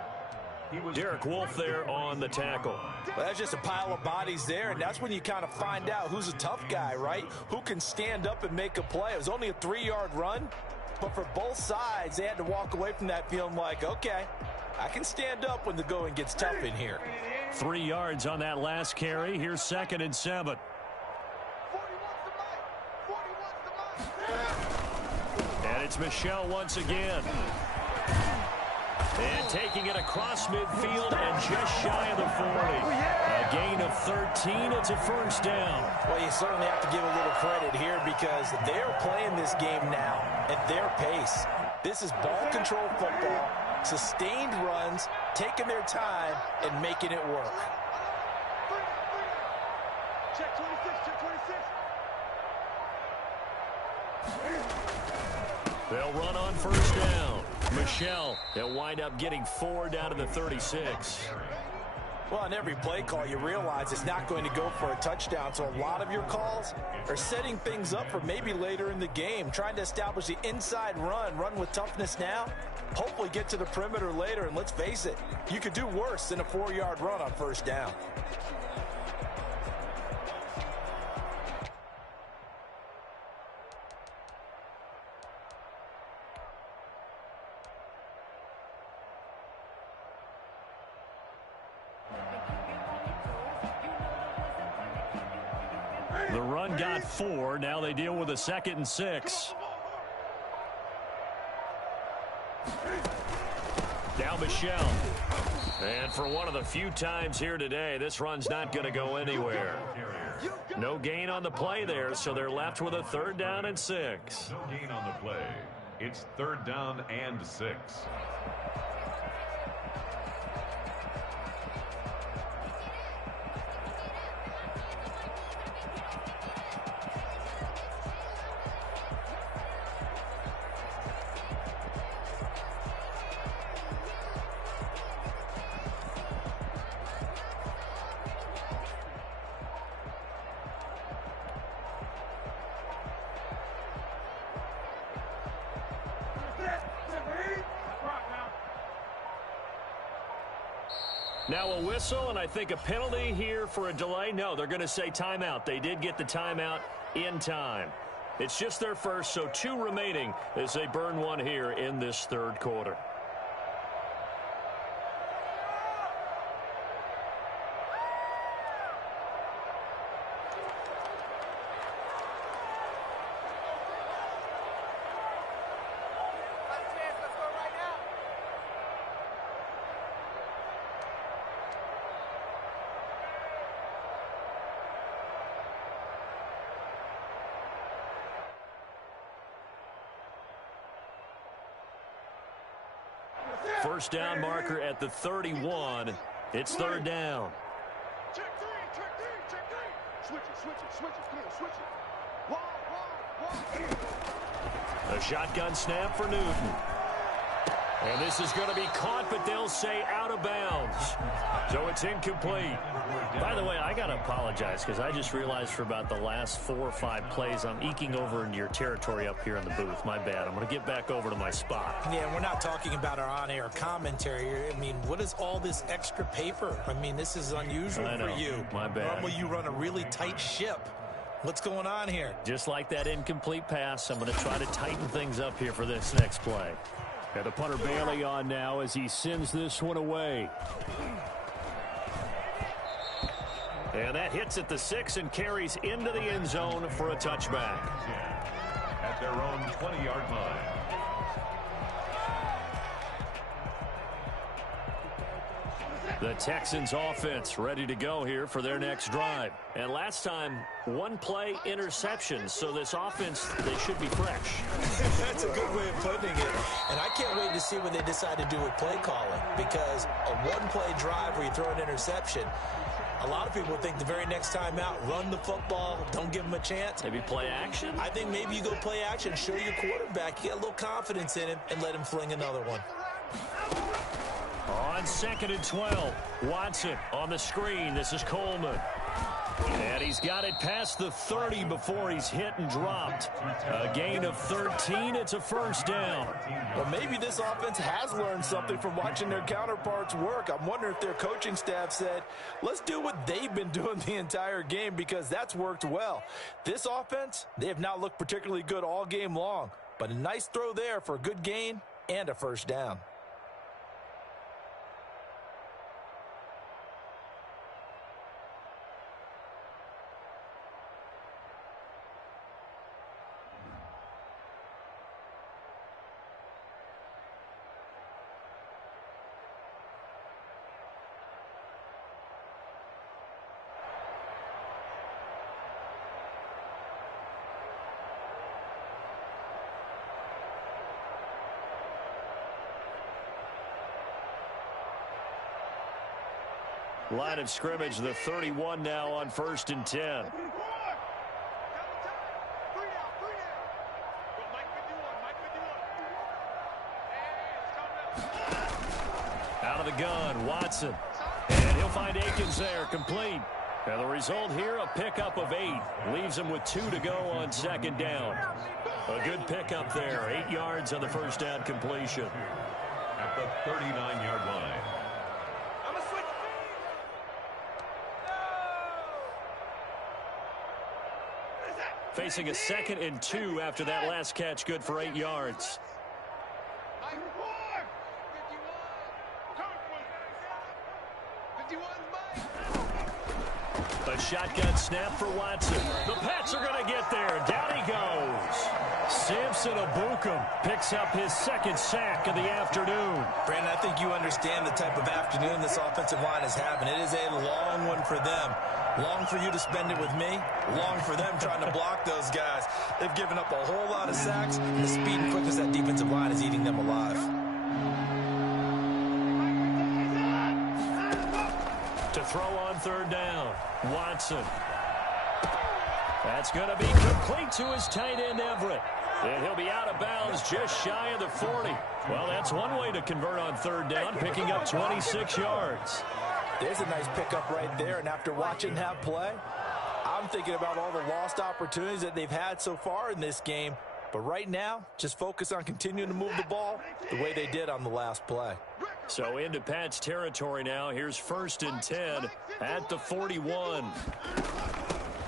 Derek Wolfe there on the tackle. Well, that's just a pile of bodies there, and that's when you kind of find out who's a tough guy, right? Who can stand up and make a play. It was only a 3-yard run, but for both sides, they had to walk away from that feeling like, okay, I can stand up when the going gets tough in here. 3 yards on that last carry. Here's 2nd and 7. And it's Michel once again. And taking it across midfield and just shy of the 40. A gain of 13. It's a first down. Well, you certainly have to give a little credit here because they're playing this game now at their pace. This is ball control football, sustained runs, taking their time, and making it work. Check 26, check 26. They'll run on first down. Michel, they'll wind up getting 4 down to the 36. Well, on every play call, you realize it's not going to go for a touchdown, so a lot of your calls are setting things up for maybe later in the game, trying to establish the inside run with toughness now, hopefully get to the perimeter later, and let's face it, you could do worse than a 4-yard run on first down. The run got 4. Now they deal with a 2nd and 6. Now Michel. And for one of the few times here today, this run's not going to go anywhere. No gain on the play there, so they're left with a 3rd down and 6. No gain on the play. It's 3rd down and 6. Now a whistle, and I think a penalty here for a delay. No, they're going to say timeout. They did get the timeout in time. It's just their first, so 2 remaining as they burn 1 here in this 3rd quarter. First down marker at the 31. It's 3rd down. Check 3, check 3, check 3. Switch it, switch it, switch it. Come on, switch it. Wide. A shotgun snap for Newton. And this is going to be caught, but they'll say out of bounds. So it's incomplete. By the way, I got to apologize because I just realized for about the last 4 or 5 plays, I'm eking over into your territory up here in the booth. My bad. I'm going to get back over to my spot. Yeah, we're not talking about our on-air commentary. I mean, what is all this extra paper? I mean, this is unusual for you. My bad. Normally you run a really tight ship. What's going on here? Just like that incomplete pass, I'm going to try to tighten things up here for this next play. And the punter Bailey on now as he sends this one away. And that hits at the 6 and carries into the end zone for a touchback. At their own 20-yard line. The Texans offense ready to go here for their next drive. And last time, one play interception. So this offense, they should be fresh. That's a good way of putting it. And I can't wait to see what they decide to do with play calling. Because a one-play drive where you throw an interception, a lot of people think the very next time out, run the football, don't give them a chance. Maybe play action? I think maybe you go play action, show your quarterback, you get a little confidence in him, and let him fling another one. On 2nd and 12, Watson on the screen. This is Coleman. And he's got it past the 30 before he's hit and dropped. A gain of 13. It's a first down. Well, maybe this offense has learned something from watching their counterparts work. I'm wondering if their coaching staff said, let's do what they've been doing the entire game, because that's worked well. This offense, they have not looked particularly good all game long. But a nice throw there for a good gain and a first down. Line of scrimmage, the 31 now on 1st and 10. Out of the gun, Watson. And he'll find Akins there, complete. And the result here, a pickup of 8. Leaves him with 2 to go on 2nd down. A good pickup there, 8 yards on the first down completion. At the 39-yard line. Facing a 2nd and 2 after that last catch, good for 8 yards. A shotgun snap for Watson. The Pats are going to get there. Down he goes. Samson Abukum picks up his 2nd sack of the afternoon. Brandon, I think you understand the type of afternoon this offensive line is having. It is a long one for them. Long for you to spend it with me. Long for them trying to block those guys. They've given up a whole lot of sacks, and the speed and quickness of that defensive line is eating them alive. To throw on 3rd down, Watson. That's going to be complete to his tight end, Everett. And he'll be out of bounds just shy of the 40. Well, that's one way to convert on 3rd down, picking up 26 yards. There's a nice pickup right there, and after watching that play, I'm thinking about all the lost opportunities that they've had so far in this game. But right now, just focus on continuing to move the ball the way they did on the last play. So into Pat's territory now. Here's 1st and 10 at the 41.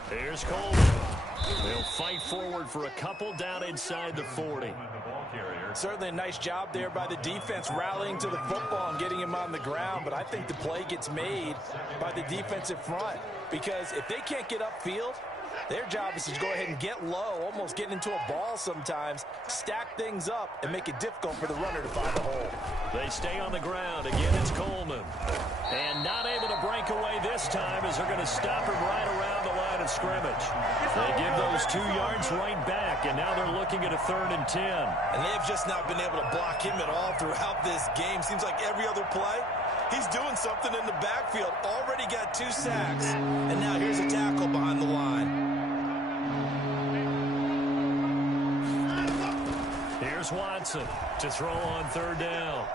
Here's Coleman. They'll fight forward for a couple down inside the 40. Certainly a nice job there by the defense rallying to the football and getting him on the ground. But I think the play gets made by the defensive front, because if they can't get upfield, their job is to go ahead and get low, almost get into a ball sometimes, stack things up, and make it difficult for the runner to find a hole. They stay on the ground. Again, it's Coleman. And not able to break away this time as they're going to stop him right around the line of scrimmage. They give those 2 yards right back, and now they're looking at a 3rd and 10. And they have just not been able to block him at all throughout this game. Seems like every other play, he's doing something in the backfield. Already got 2 sacks, and now here's a tackle behind the line. Here's Watson to throw on 3rd down.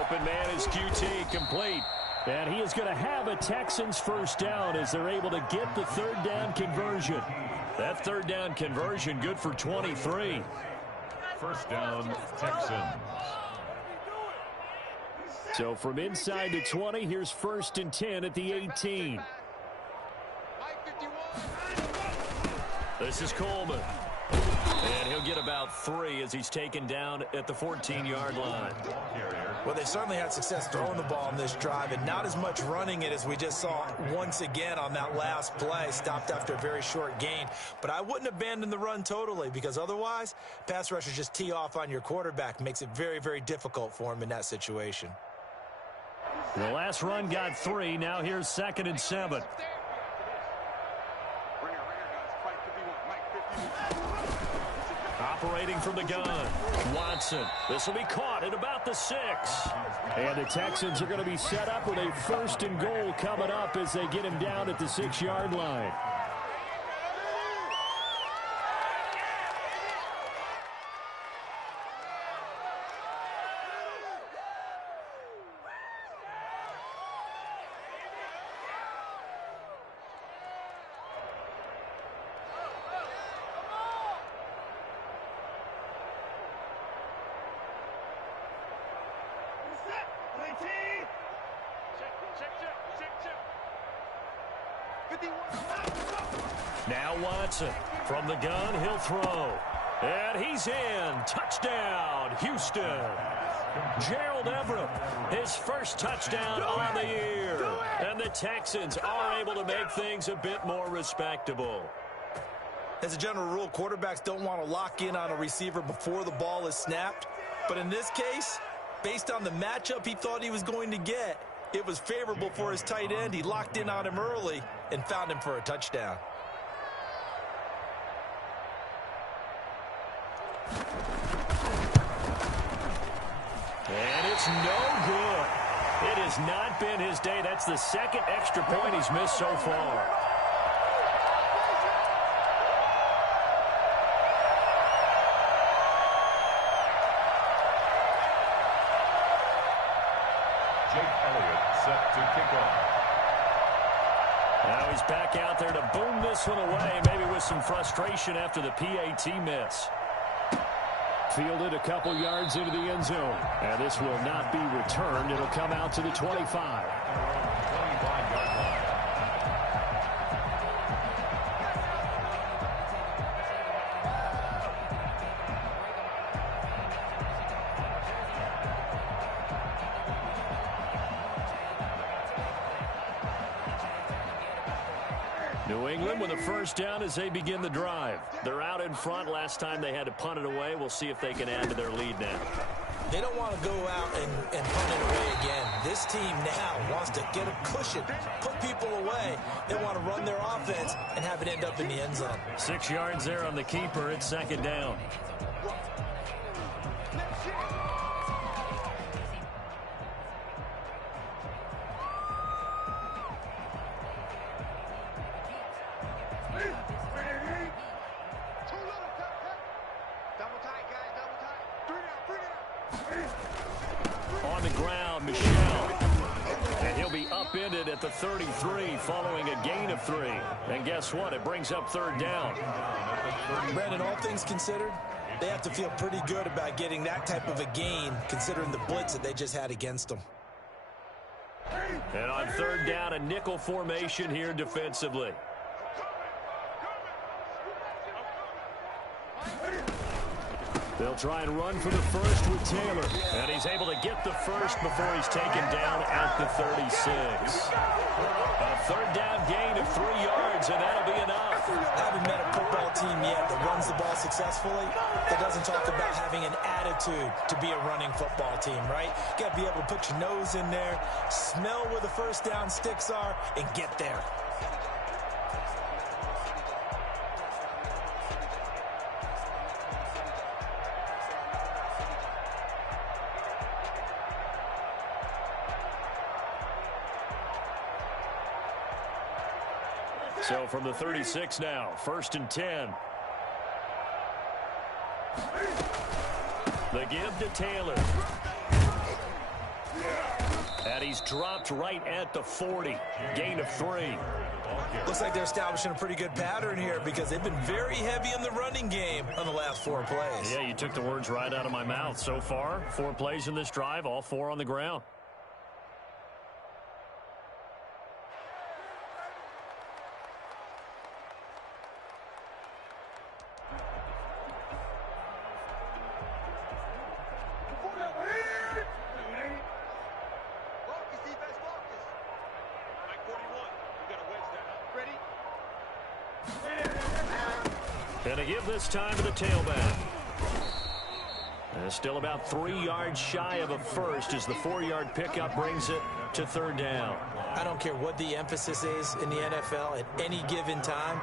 Open man is QT, complete. And he is going to have a Texans first down as they're able to get the 3rd down conversion. That 3rd down conversion good for 23. First down, Texans. So from inside the 20, here's 1st and 10 at the 18. This is Coleman. And he'll get about 3 as he's taken down at the 14-yard line. Well, they certainly had success throwing the ball in this drive, and not as much running it as we just saw once again on that last play. Stopped after a very short gain. But I wouldn't abandon the run totally, because otherwise, pass rushers just tee off on your quarterback. Makes it very, very difficult for him in that situation. The last run got 3. Now here's 2nd and 7. Operating from the gun, Watson. This will be caught at about the 6. And the Texans are going to be set up with a 1st and goal coming up as they get him down at the 6-yard line. Now Watson from the gun, he'll throw. And he's in. Touchdown, Houston. Gerald Everett, his first touchdown on the year. And the Texans are able to make things a bit more respectable. As a general rule, quarterbacks don't want to lock in on a receiver before the ball is snapped. But in this case, based on the matchup he thought he was going to get, it was favorable for his tight end. He locked in on him early and found him for a touchdown. And it's no good. It has not been his day. That's the 2nd extra point he's missed so far. Set to kick off. Now he's back out there to boom this one away, maybe with some frustration after the PAT miss. Fielded a couple yards into the end zone. And this will not be returned. It'll come out to the 25. 25-yard line. New England with a 1st down as they begin the drive. They're out in front. Last time they had to punt it away. We'll see if they can add to their lead now. They don't want to go out and punt it away again. This team now wants to get a cushion, put people away. They want to run their offense and have it end up in the end zone. 6 yards there on the keeper. It's 2nd down. On the ground, Michel. And he'll be upended at the 33 following a gain of 3. And guess what? It brings up 3rd down. Brandon, all things considered, they have to feel pretty good about getting that type of a gain considering the blitz that they just had against them. And on 3rd down, a nickel formation here defensively. They'll try and run for the 1st with Taylor. And he's able to get the 1st before he's taken down at the 36. A 3rd down gain of 3 yards, and that'll be enough. I haven't met a football team yet that runs the ball successfully that doesn't talk about having an attitude to be a running football team, right? You got to be able to put your nose in there, smell where the 1st down sticks are, and get there. So from the 36 now, 1st and 10. The give to Taylor. And he's dropped right at the 40. Gain of 3. Looks like they're establishing a pretty good pattern here because they've been very heavy in the running game on the last 4 plays. Yeah, you took the words right out of my mouth. So far, 4 plays in this drive, all 4 on the ground. And to give this time to the tailback. And still about 3 yards shy of a first as the 4-yard pickup brings it to third down. I don't care what the emphasis is in the NFL at any given time.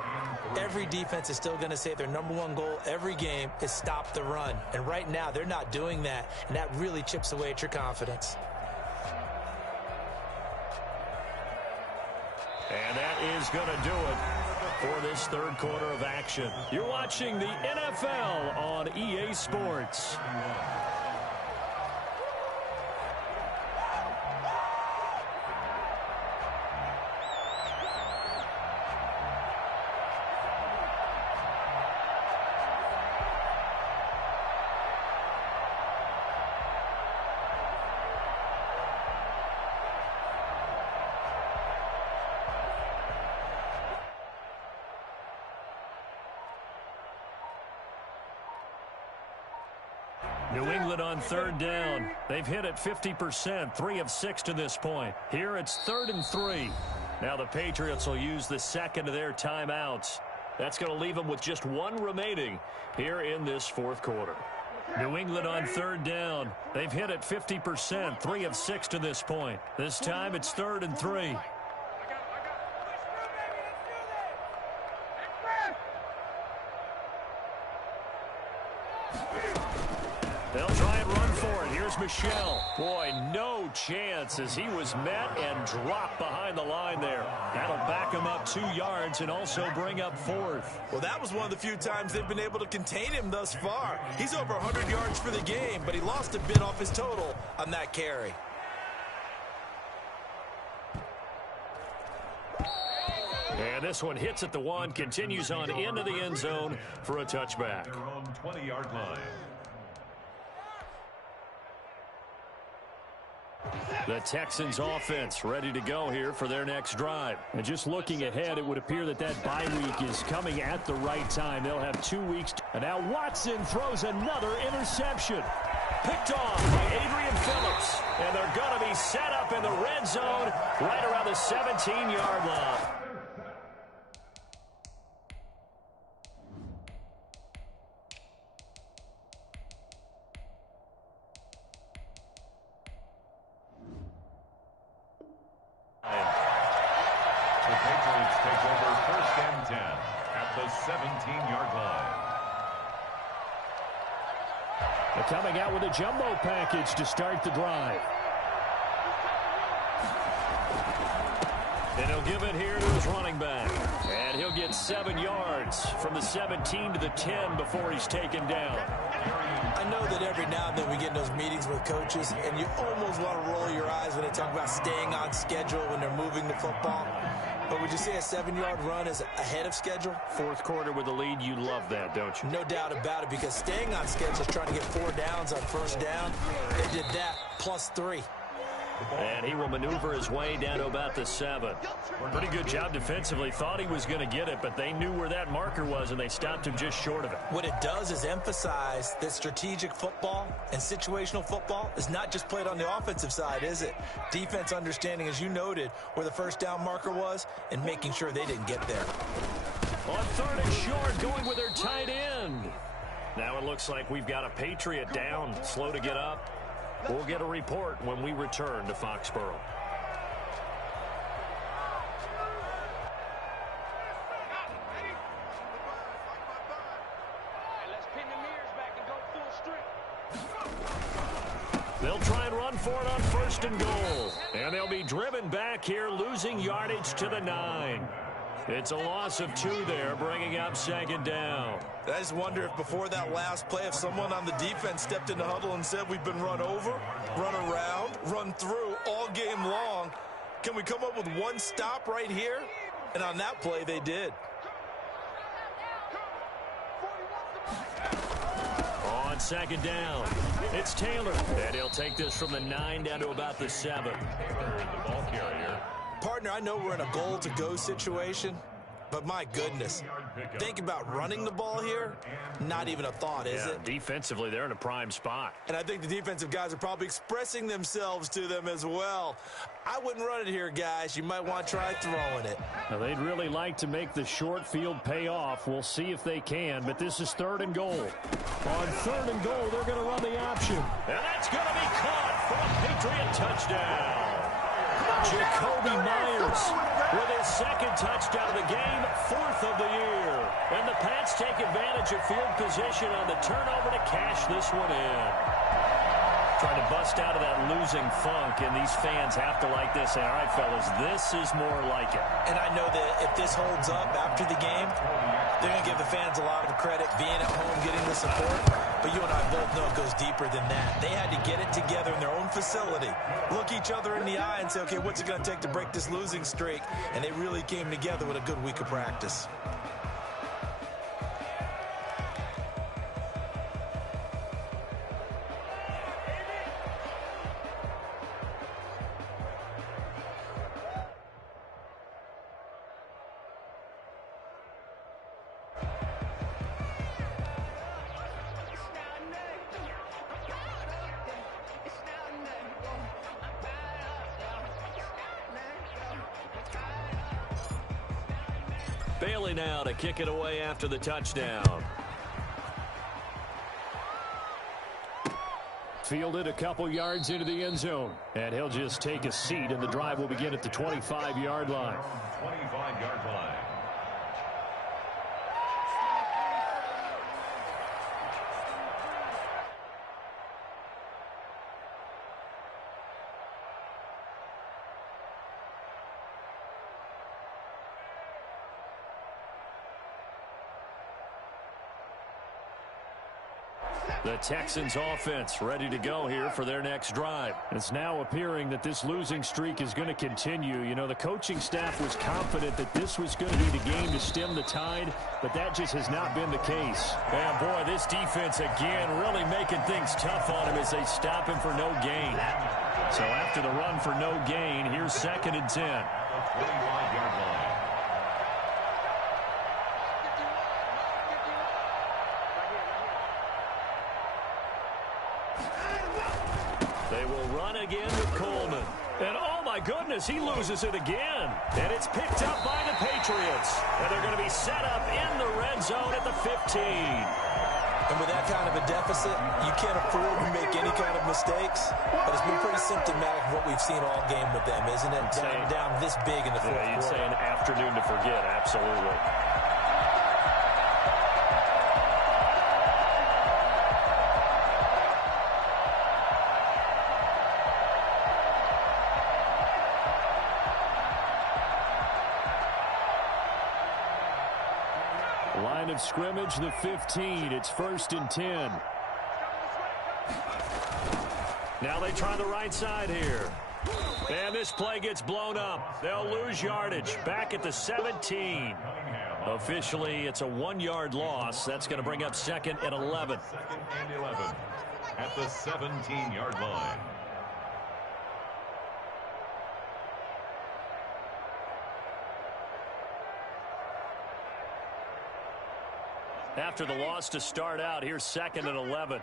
Every defense is still going to say their #1 goal every game is stop the run. And right now, they're not doing that, and that really chips away at your confidence. And that is going to do it for this third quarter of action. You're watching the NFL on EA Sports. New England on third down. They've hit it 50%, 3 of 6 to this point. Here it's 3rd and 3. Now the Patriots will use the second of their timeouts. That's going to leave them with just 1 remaining here in this fourth quarter. New England on third down. They've hit it 50%, 3 of 6 to this point. This time it's 3rd and 3. They'll try and run for it. Here's Michel. Boy, no chance as he was met and dropped behind the line there. That'll back him up 2 yards and also bring up 4th. Well, that was one of the few times they've been able to contain him thus far. He's over 100 yards for the game, but he lost a bit off his total on that carry. And this one hits at the 1, continues on into the end zone for a touchback. Their own 20-yard line. The Texans offense ready to go here for their next drive. And just looking ahead, it would appear that bye week is coming at the right time. They'll have 2 weeks. And now Watson throws another interception. Picked off by Adrian Phillips. And they're going to be set up in the red zone right around the 17-yard line. The Patriots take over 1st and 10 at the 17-yard line. They're coming out with a jumbo package to start the drive. And he'll give it here to his running back. And he'll get 7 yards from the 17 to the 10 before he's taken down. I know that every now and then we get in those meetings with coaches, and you almost want to roll your eyes when they talk about staying on schedule when they're moving the football. But would you say a 7-yard run is ahead of schedule? Fourth quarter with the lead, you love that, don't you? No doubt about it, because staying on schedule is trying to get 4 downs on first down. They did that plus 3. And he will maneuver his way down to about the 7. Pretty good job defensively. Thought he was going to get it, but they knew where that marker was, and they stopped him just short of it. What it does is emphasize that strategic football and situational football is not just played on the offensive side, is it? Defense understanding, as you noted, where the first down marker was and making sure they didn't get there. On 3rd and short, going with their tight end. Now it looks like we've got a Patriot down, slow to get up. We'll get a report when we return to Foxborough. They'll try and run for it on 1st and goal. And they'll be driven back here, losing yardage to the 9. It's a loss of 2 there, bringing up 2nd down. I just wonder if before that last play, if someone on the defense stepped in the huddle and said we've been run over, run around, run through all game long. Can we come up with one stop right here? And on that play, they did. On 2nd down, it's Taylor. And he'll take this from the 9 down to about the 7. The ball carrier. Partner, I know we're in a goal-to-go situation, But my goodness, think about running the ball here. Not even a thought, is it? Defensively, they're in a prime spot. And I think the defensive guys are probably expressing themselves to them as well. I wouldn't run it here, guys. You might want to try throwing it. Now, they'd really like to make the short field pay off. We'll see if they can, but this is 3rd and goal. On 3rd and goal, they're going to run the option. And that's going to be caught for a Patriot touchdown. Jacoby Myers with his 2nd touchdown of the game, 4th of the year. And the Pats take advantage of field position on the turnover to cash this one in. Trying to bust out of that losing funk, and these fans have to like this. Say, all right, fellas, this is more like it. And I know that if this holds up after the game, they're going to give the fans a lot of credit being at home, getting the support. But you and I both know it goes deeper than that. They had to get it together in their own facility, look each other in the eye and say, okay, what's it going to take to break this losing streak? And they really came together with a good week of practice. Bailey now to kick it away after the touchdown. Fielded a couple yards into the end zone. And he'll just take a seat, and the drive will begin at the 25-yard line. 25-yard line. The Texans offense ready to go here for their next drive. It's now appearing that this losing streak is going to continue. You know, the coaching staff was confident that this was going to be the game to stem the tide, but that just has not been the case. And boy, this defense again really making things tough on him as they stop him for no gain. So after the run for no gain, here's 2nd and 10. 25-yard line. They will run again with Coleman. And oh my goodness, he loses it again. And it's picked up by the Patriots. And they're going to be set up in the red zone at the 15. And with that kind of a deficit, you can't afford to make any kind of mistakes. But it's been pretty symptomatic of what we've seen all game with them, isn't it? Down this big in the fourth quarter. You'd say an afternoon to forget, absolutely. Line of scrimmage, the 15. It's 1st and 10. Now they try the right side here. And this play gets blown up. They'll lose yardage back at the 17. Officially, it's a 1-yard loss. That's going to bring up 2nd and 11. 2nd and 11 at the 17-yard line. After the loss to start out, here's 2nd and 11.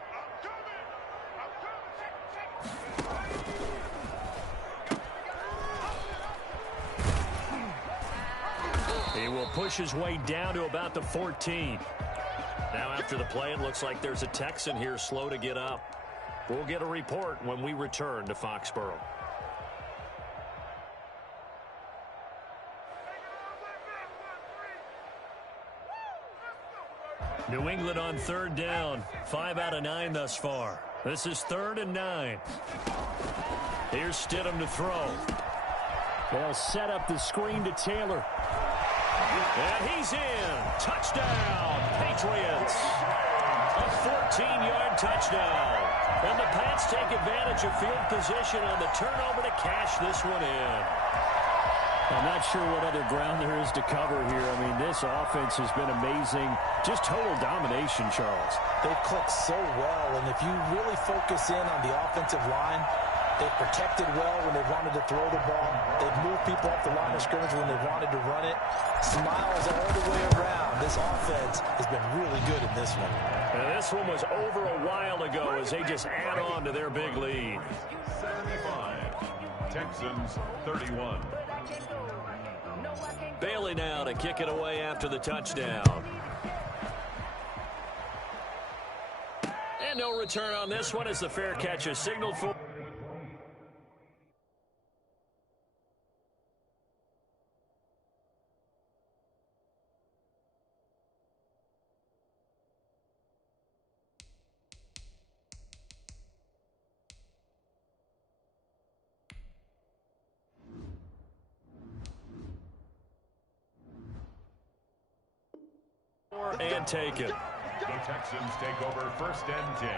He will push his way down to about the 14. Now after the play, it looks like there's a Texan here slow to get up. We'll get a report when we return to Foxborough. New England on 3rd down. 5 out of 9 thus far. This is 3rd and 9. Here's Stidham to throw. They'll set up the screen to Taylor. And he's in. Touchdown, Patriots. A 14-yard touchdown. And the Pats take advantage of field position on the turnover to cash this one in. I'm not sure what other ground there is to cover here. I mean, this offense has been amazing. Just total domination, Charles. They've clicked so well, and if you really focus in on the offensive line, They've protected well when they wanted to throw the ball. They've moved people up the line of scrimmage when they wanted to run it. Smiles all the way around. This offense has been really good in this one. And this one was over a while ago as they just add on to their big lead. 75. Texans 31. Bailey now to kick it away after the touchdown. And no return on this one as the fair catch is signaled for. And taken. The Texans take over 1st and 10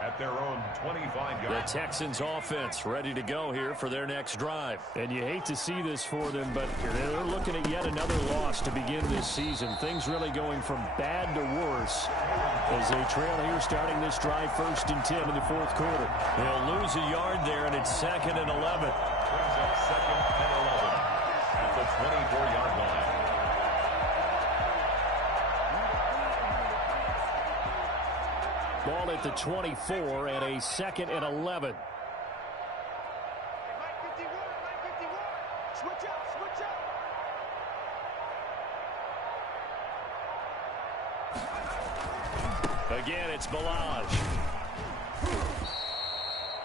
at their own 25-yard. The Texans offense ready to go here for their next drive. And you hate to see this for them, but they're looking at yet another loss to begin this season. Things really going from bad to worse as they trail here starting this drive 1st and 10 in the 4th quarter. They'll lose a yard there, and it's 2nd and 11. Brings up 2nd and 11 at the 24-yard line. Ball at the 24 and a 2nd and 11. Switch up. Again, it's Balaj.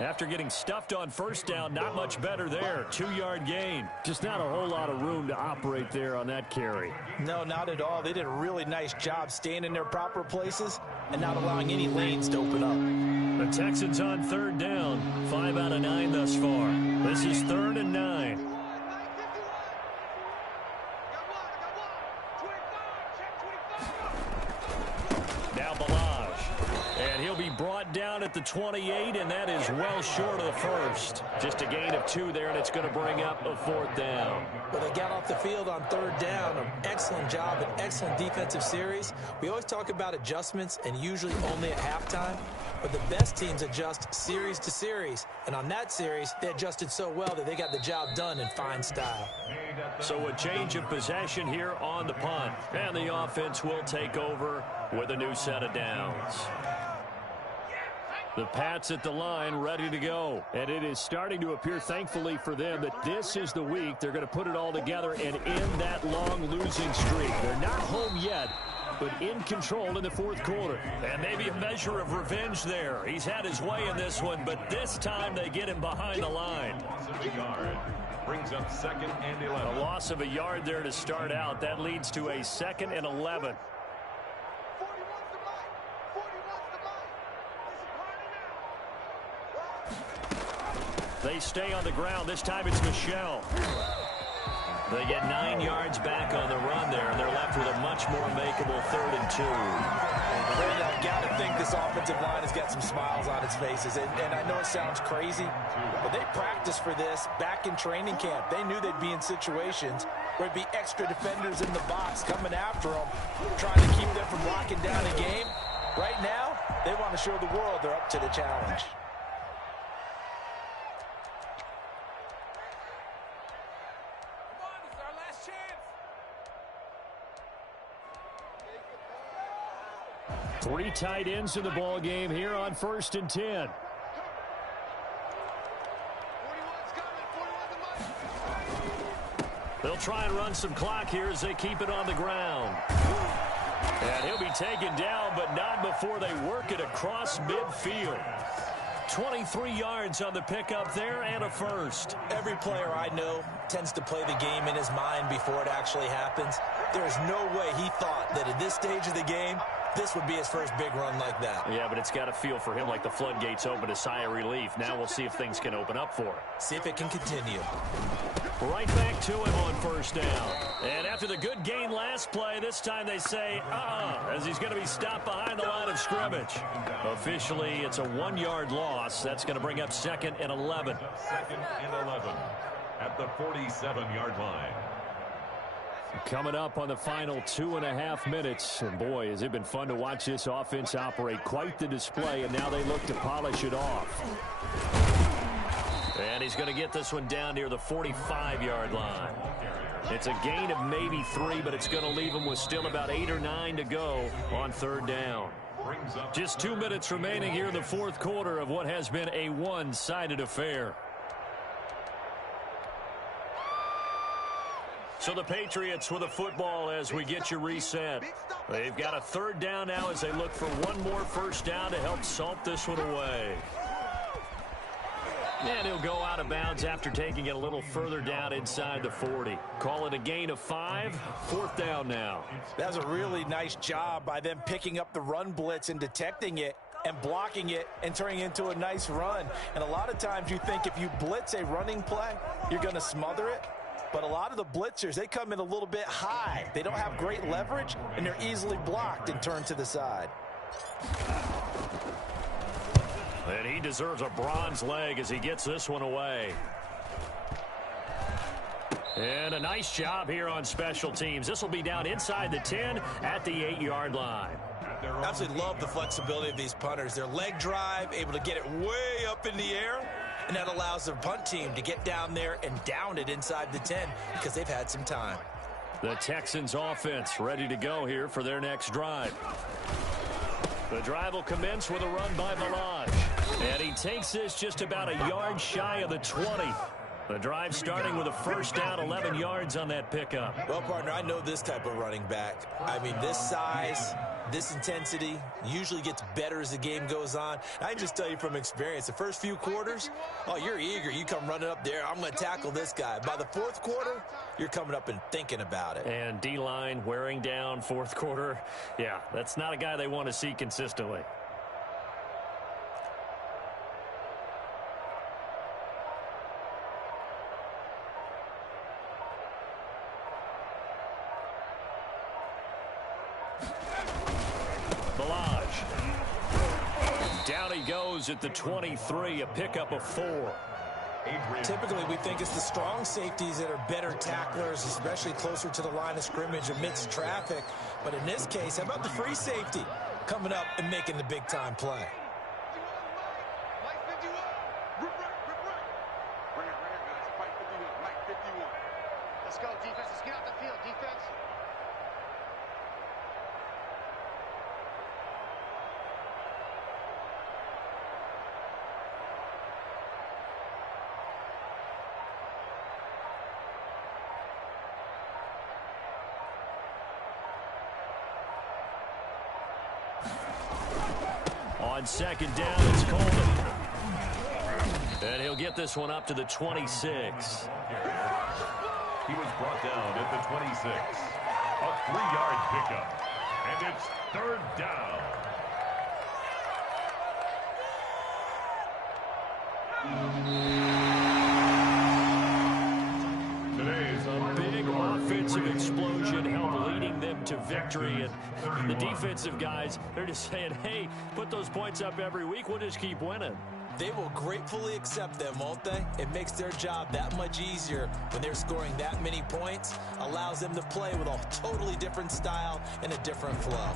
After getting stuffed on 1st down, not much better there. 2-yard gain. Just not a whole lot of room to operate there on that carry. No, not at all. They did a really nice job staying in their proper places and not allowing any lanes to open up. The Texans on 3rd down. 5 out of 9 thus far. This is 3rd and 9. Now Balaj. And he'll be brought down at the 28, and that is well short of the 1st. Just a gain of 2 there, and it's going to bring up a 4th down. But they got off the field on 3rd down. An excellent job, an excellent defensive series. We always talk about adjustments, and usually only at halftime. But the best teams adjust series to series. And on that series, they adjusted so well that they got the job done in fine style. So a change of possession here on the punt. And the offense will take over with a new set of downs. The Pats at the line ready to go. And it is starting to appear, thankfully for them, that this is the week they're going to put it all together and end that long losing streak. They're not home yet, but in control in the 4th quarter. And maybe a measure of revenge there. He's had his way in this one, but this time they get him behind the line. Brings up 2nd and 11. A loss of a yard there to start out. That leads to a 2nd and 11. They stay on the ground. This time it's Michel. They get 9 yards back on the run there, and they're left with a much more makeable 3rd and 2. Brandon, I've got to think this offensive line has got some smiles on its faces. And I know it sounds crazy, but they practiced for this back in training camp. They knew they'd be in situations where it'd be extra defenders in the box coming after them, trying to keep them from locking down a game. Right now, they want to show the world they're up to the challenge. Three tight ends in the ball game here on 1st and 10. They'll try and run some clock here as they keep it on the ground. And he'll be taken down, but not before they work it across midfield. 23 yards on the pickup there and a 1st. Every player I know tends to play the game in his mind before it actually happens. There's no way he thought that at this stage of the game, this would be his first big run like that. Yeah, but it's got to feel for him like the floodgates open, a sigh of relief. Now we'll see if things can open up for him. See if it can continue. Right back to him on 1st down. And after the good gain last play, this time they say, as he's going to be stopped behind the line of scrimmage. Officially, it's a 1-yard loss. That's going to bring up 2nd and 11. 2nd and 11 at the 47-yard line. Coming up on the final 2.5 minutes. And boy, has it been fun to watch this offense operate. Quite the display, and now they look to polish it off. And he's going to get this one down near the 45-yard line. It's a gain of maybe 3, but it's going to leave him with still about 8 or 9 to go on third down. Just 2 minutes remaining here in the fourth quarter of what has been a one-sided affair. So the Patriots with a football as we get you reset. They've got a third down now as they look for one more first down to help salt this one away. And he'll go out of bounds after taking it a little further down inside the 40. Call it a gain of 5. Fourth down now. That was a really nice job by them picking up the run blitz and detecting it and blocking it and turning it into a nice run. And a lot of times you think if you blitz a running play, you're going to smother it. But a lot of the blitzers, they come in a little bit high. They don't have great leverage, and they're easily blocked and turned to the side. And he deserves a bronze leg as he gets this one away. And a nice job here on special teams. This will be down inside the 10 at the 8-yard line. Absolutely love the flexibility of these punters. Their leg drive, able to get it way up in the air, and that allows their punt team to get down there and down it inside the 10 because they've had some time. The Texans offense ready to go here for their next drive. The drive will commence with a run by Malage. And he takes this just about a yard shy of the 20. The drive starting with a first down, 11 yards on that pickup. Well, partner, I know this type of running back. I mean, this size, this intensity usually gets better as the game goes on. I can just tell you from experience, the first few quarters, oh, you're eager. You come running up there, I'm going to tackle this guy. By the fourth quarter, you're coming up and thinking about it. And D-line wearing down fourth quarter. Yeah, that's not a guy they want to see consistently. Down he goes at the 23, a pickup of 4. Typically, we think it's the strong safeties that are better tacklers, especially closer to the line of scrimmage amidst traffic. But in this case, how about the free safety coming up and making the big-time play? Let's go, defense. Let's get out the field, defense. On second down, it's Coleman. And he'll get this one up to the 26. He was brought down at the 26. A 3-yard pickup. And it's third down. Today's a big offensive explosion helped leading them to victory. And the defensive guys, they're just saying, hey, put those points up every week. We'll just keep winning. They will gratefully accept them, won't they? It makes their job that much easier when they're scoring that many points. Allows them to play with a totally different style and a different flow.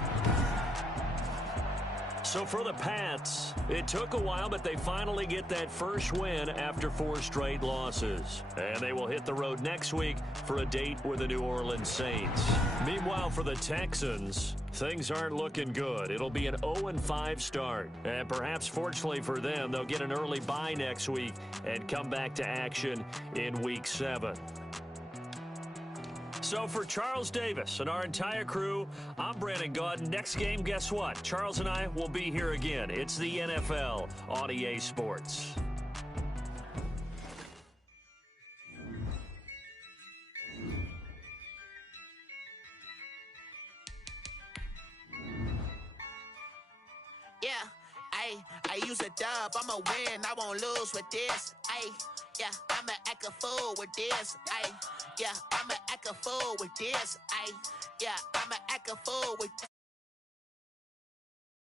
So for the Pats, it took a while, but they finally get that first win after 4 straight losses. And they will hit the road next week for a date with the New Orleans Saints. Meanwhile, for the Texans, things aren't looking good. It'll be an 0-5 start. And perhaps fortunately for them, they'll get an early bye next week and come back to action in Week 7. So for Charles Davis and our entire crew, I'm Brandon Gaudin. Next game, guess what? Charles and I will be here again. It's the NFL on EA Sports. Yeah, I use a dub. I'ma win. I won't lose with this. Yeah, I'ma act a fool with this. Yeah, I'ma act a fool with this. Yeah, I'ma act a fool with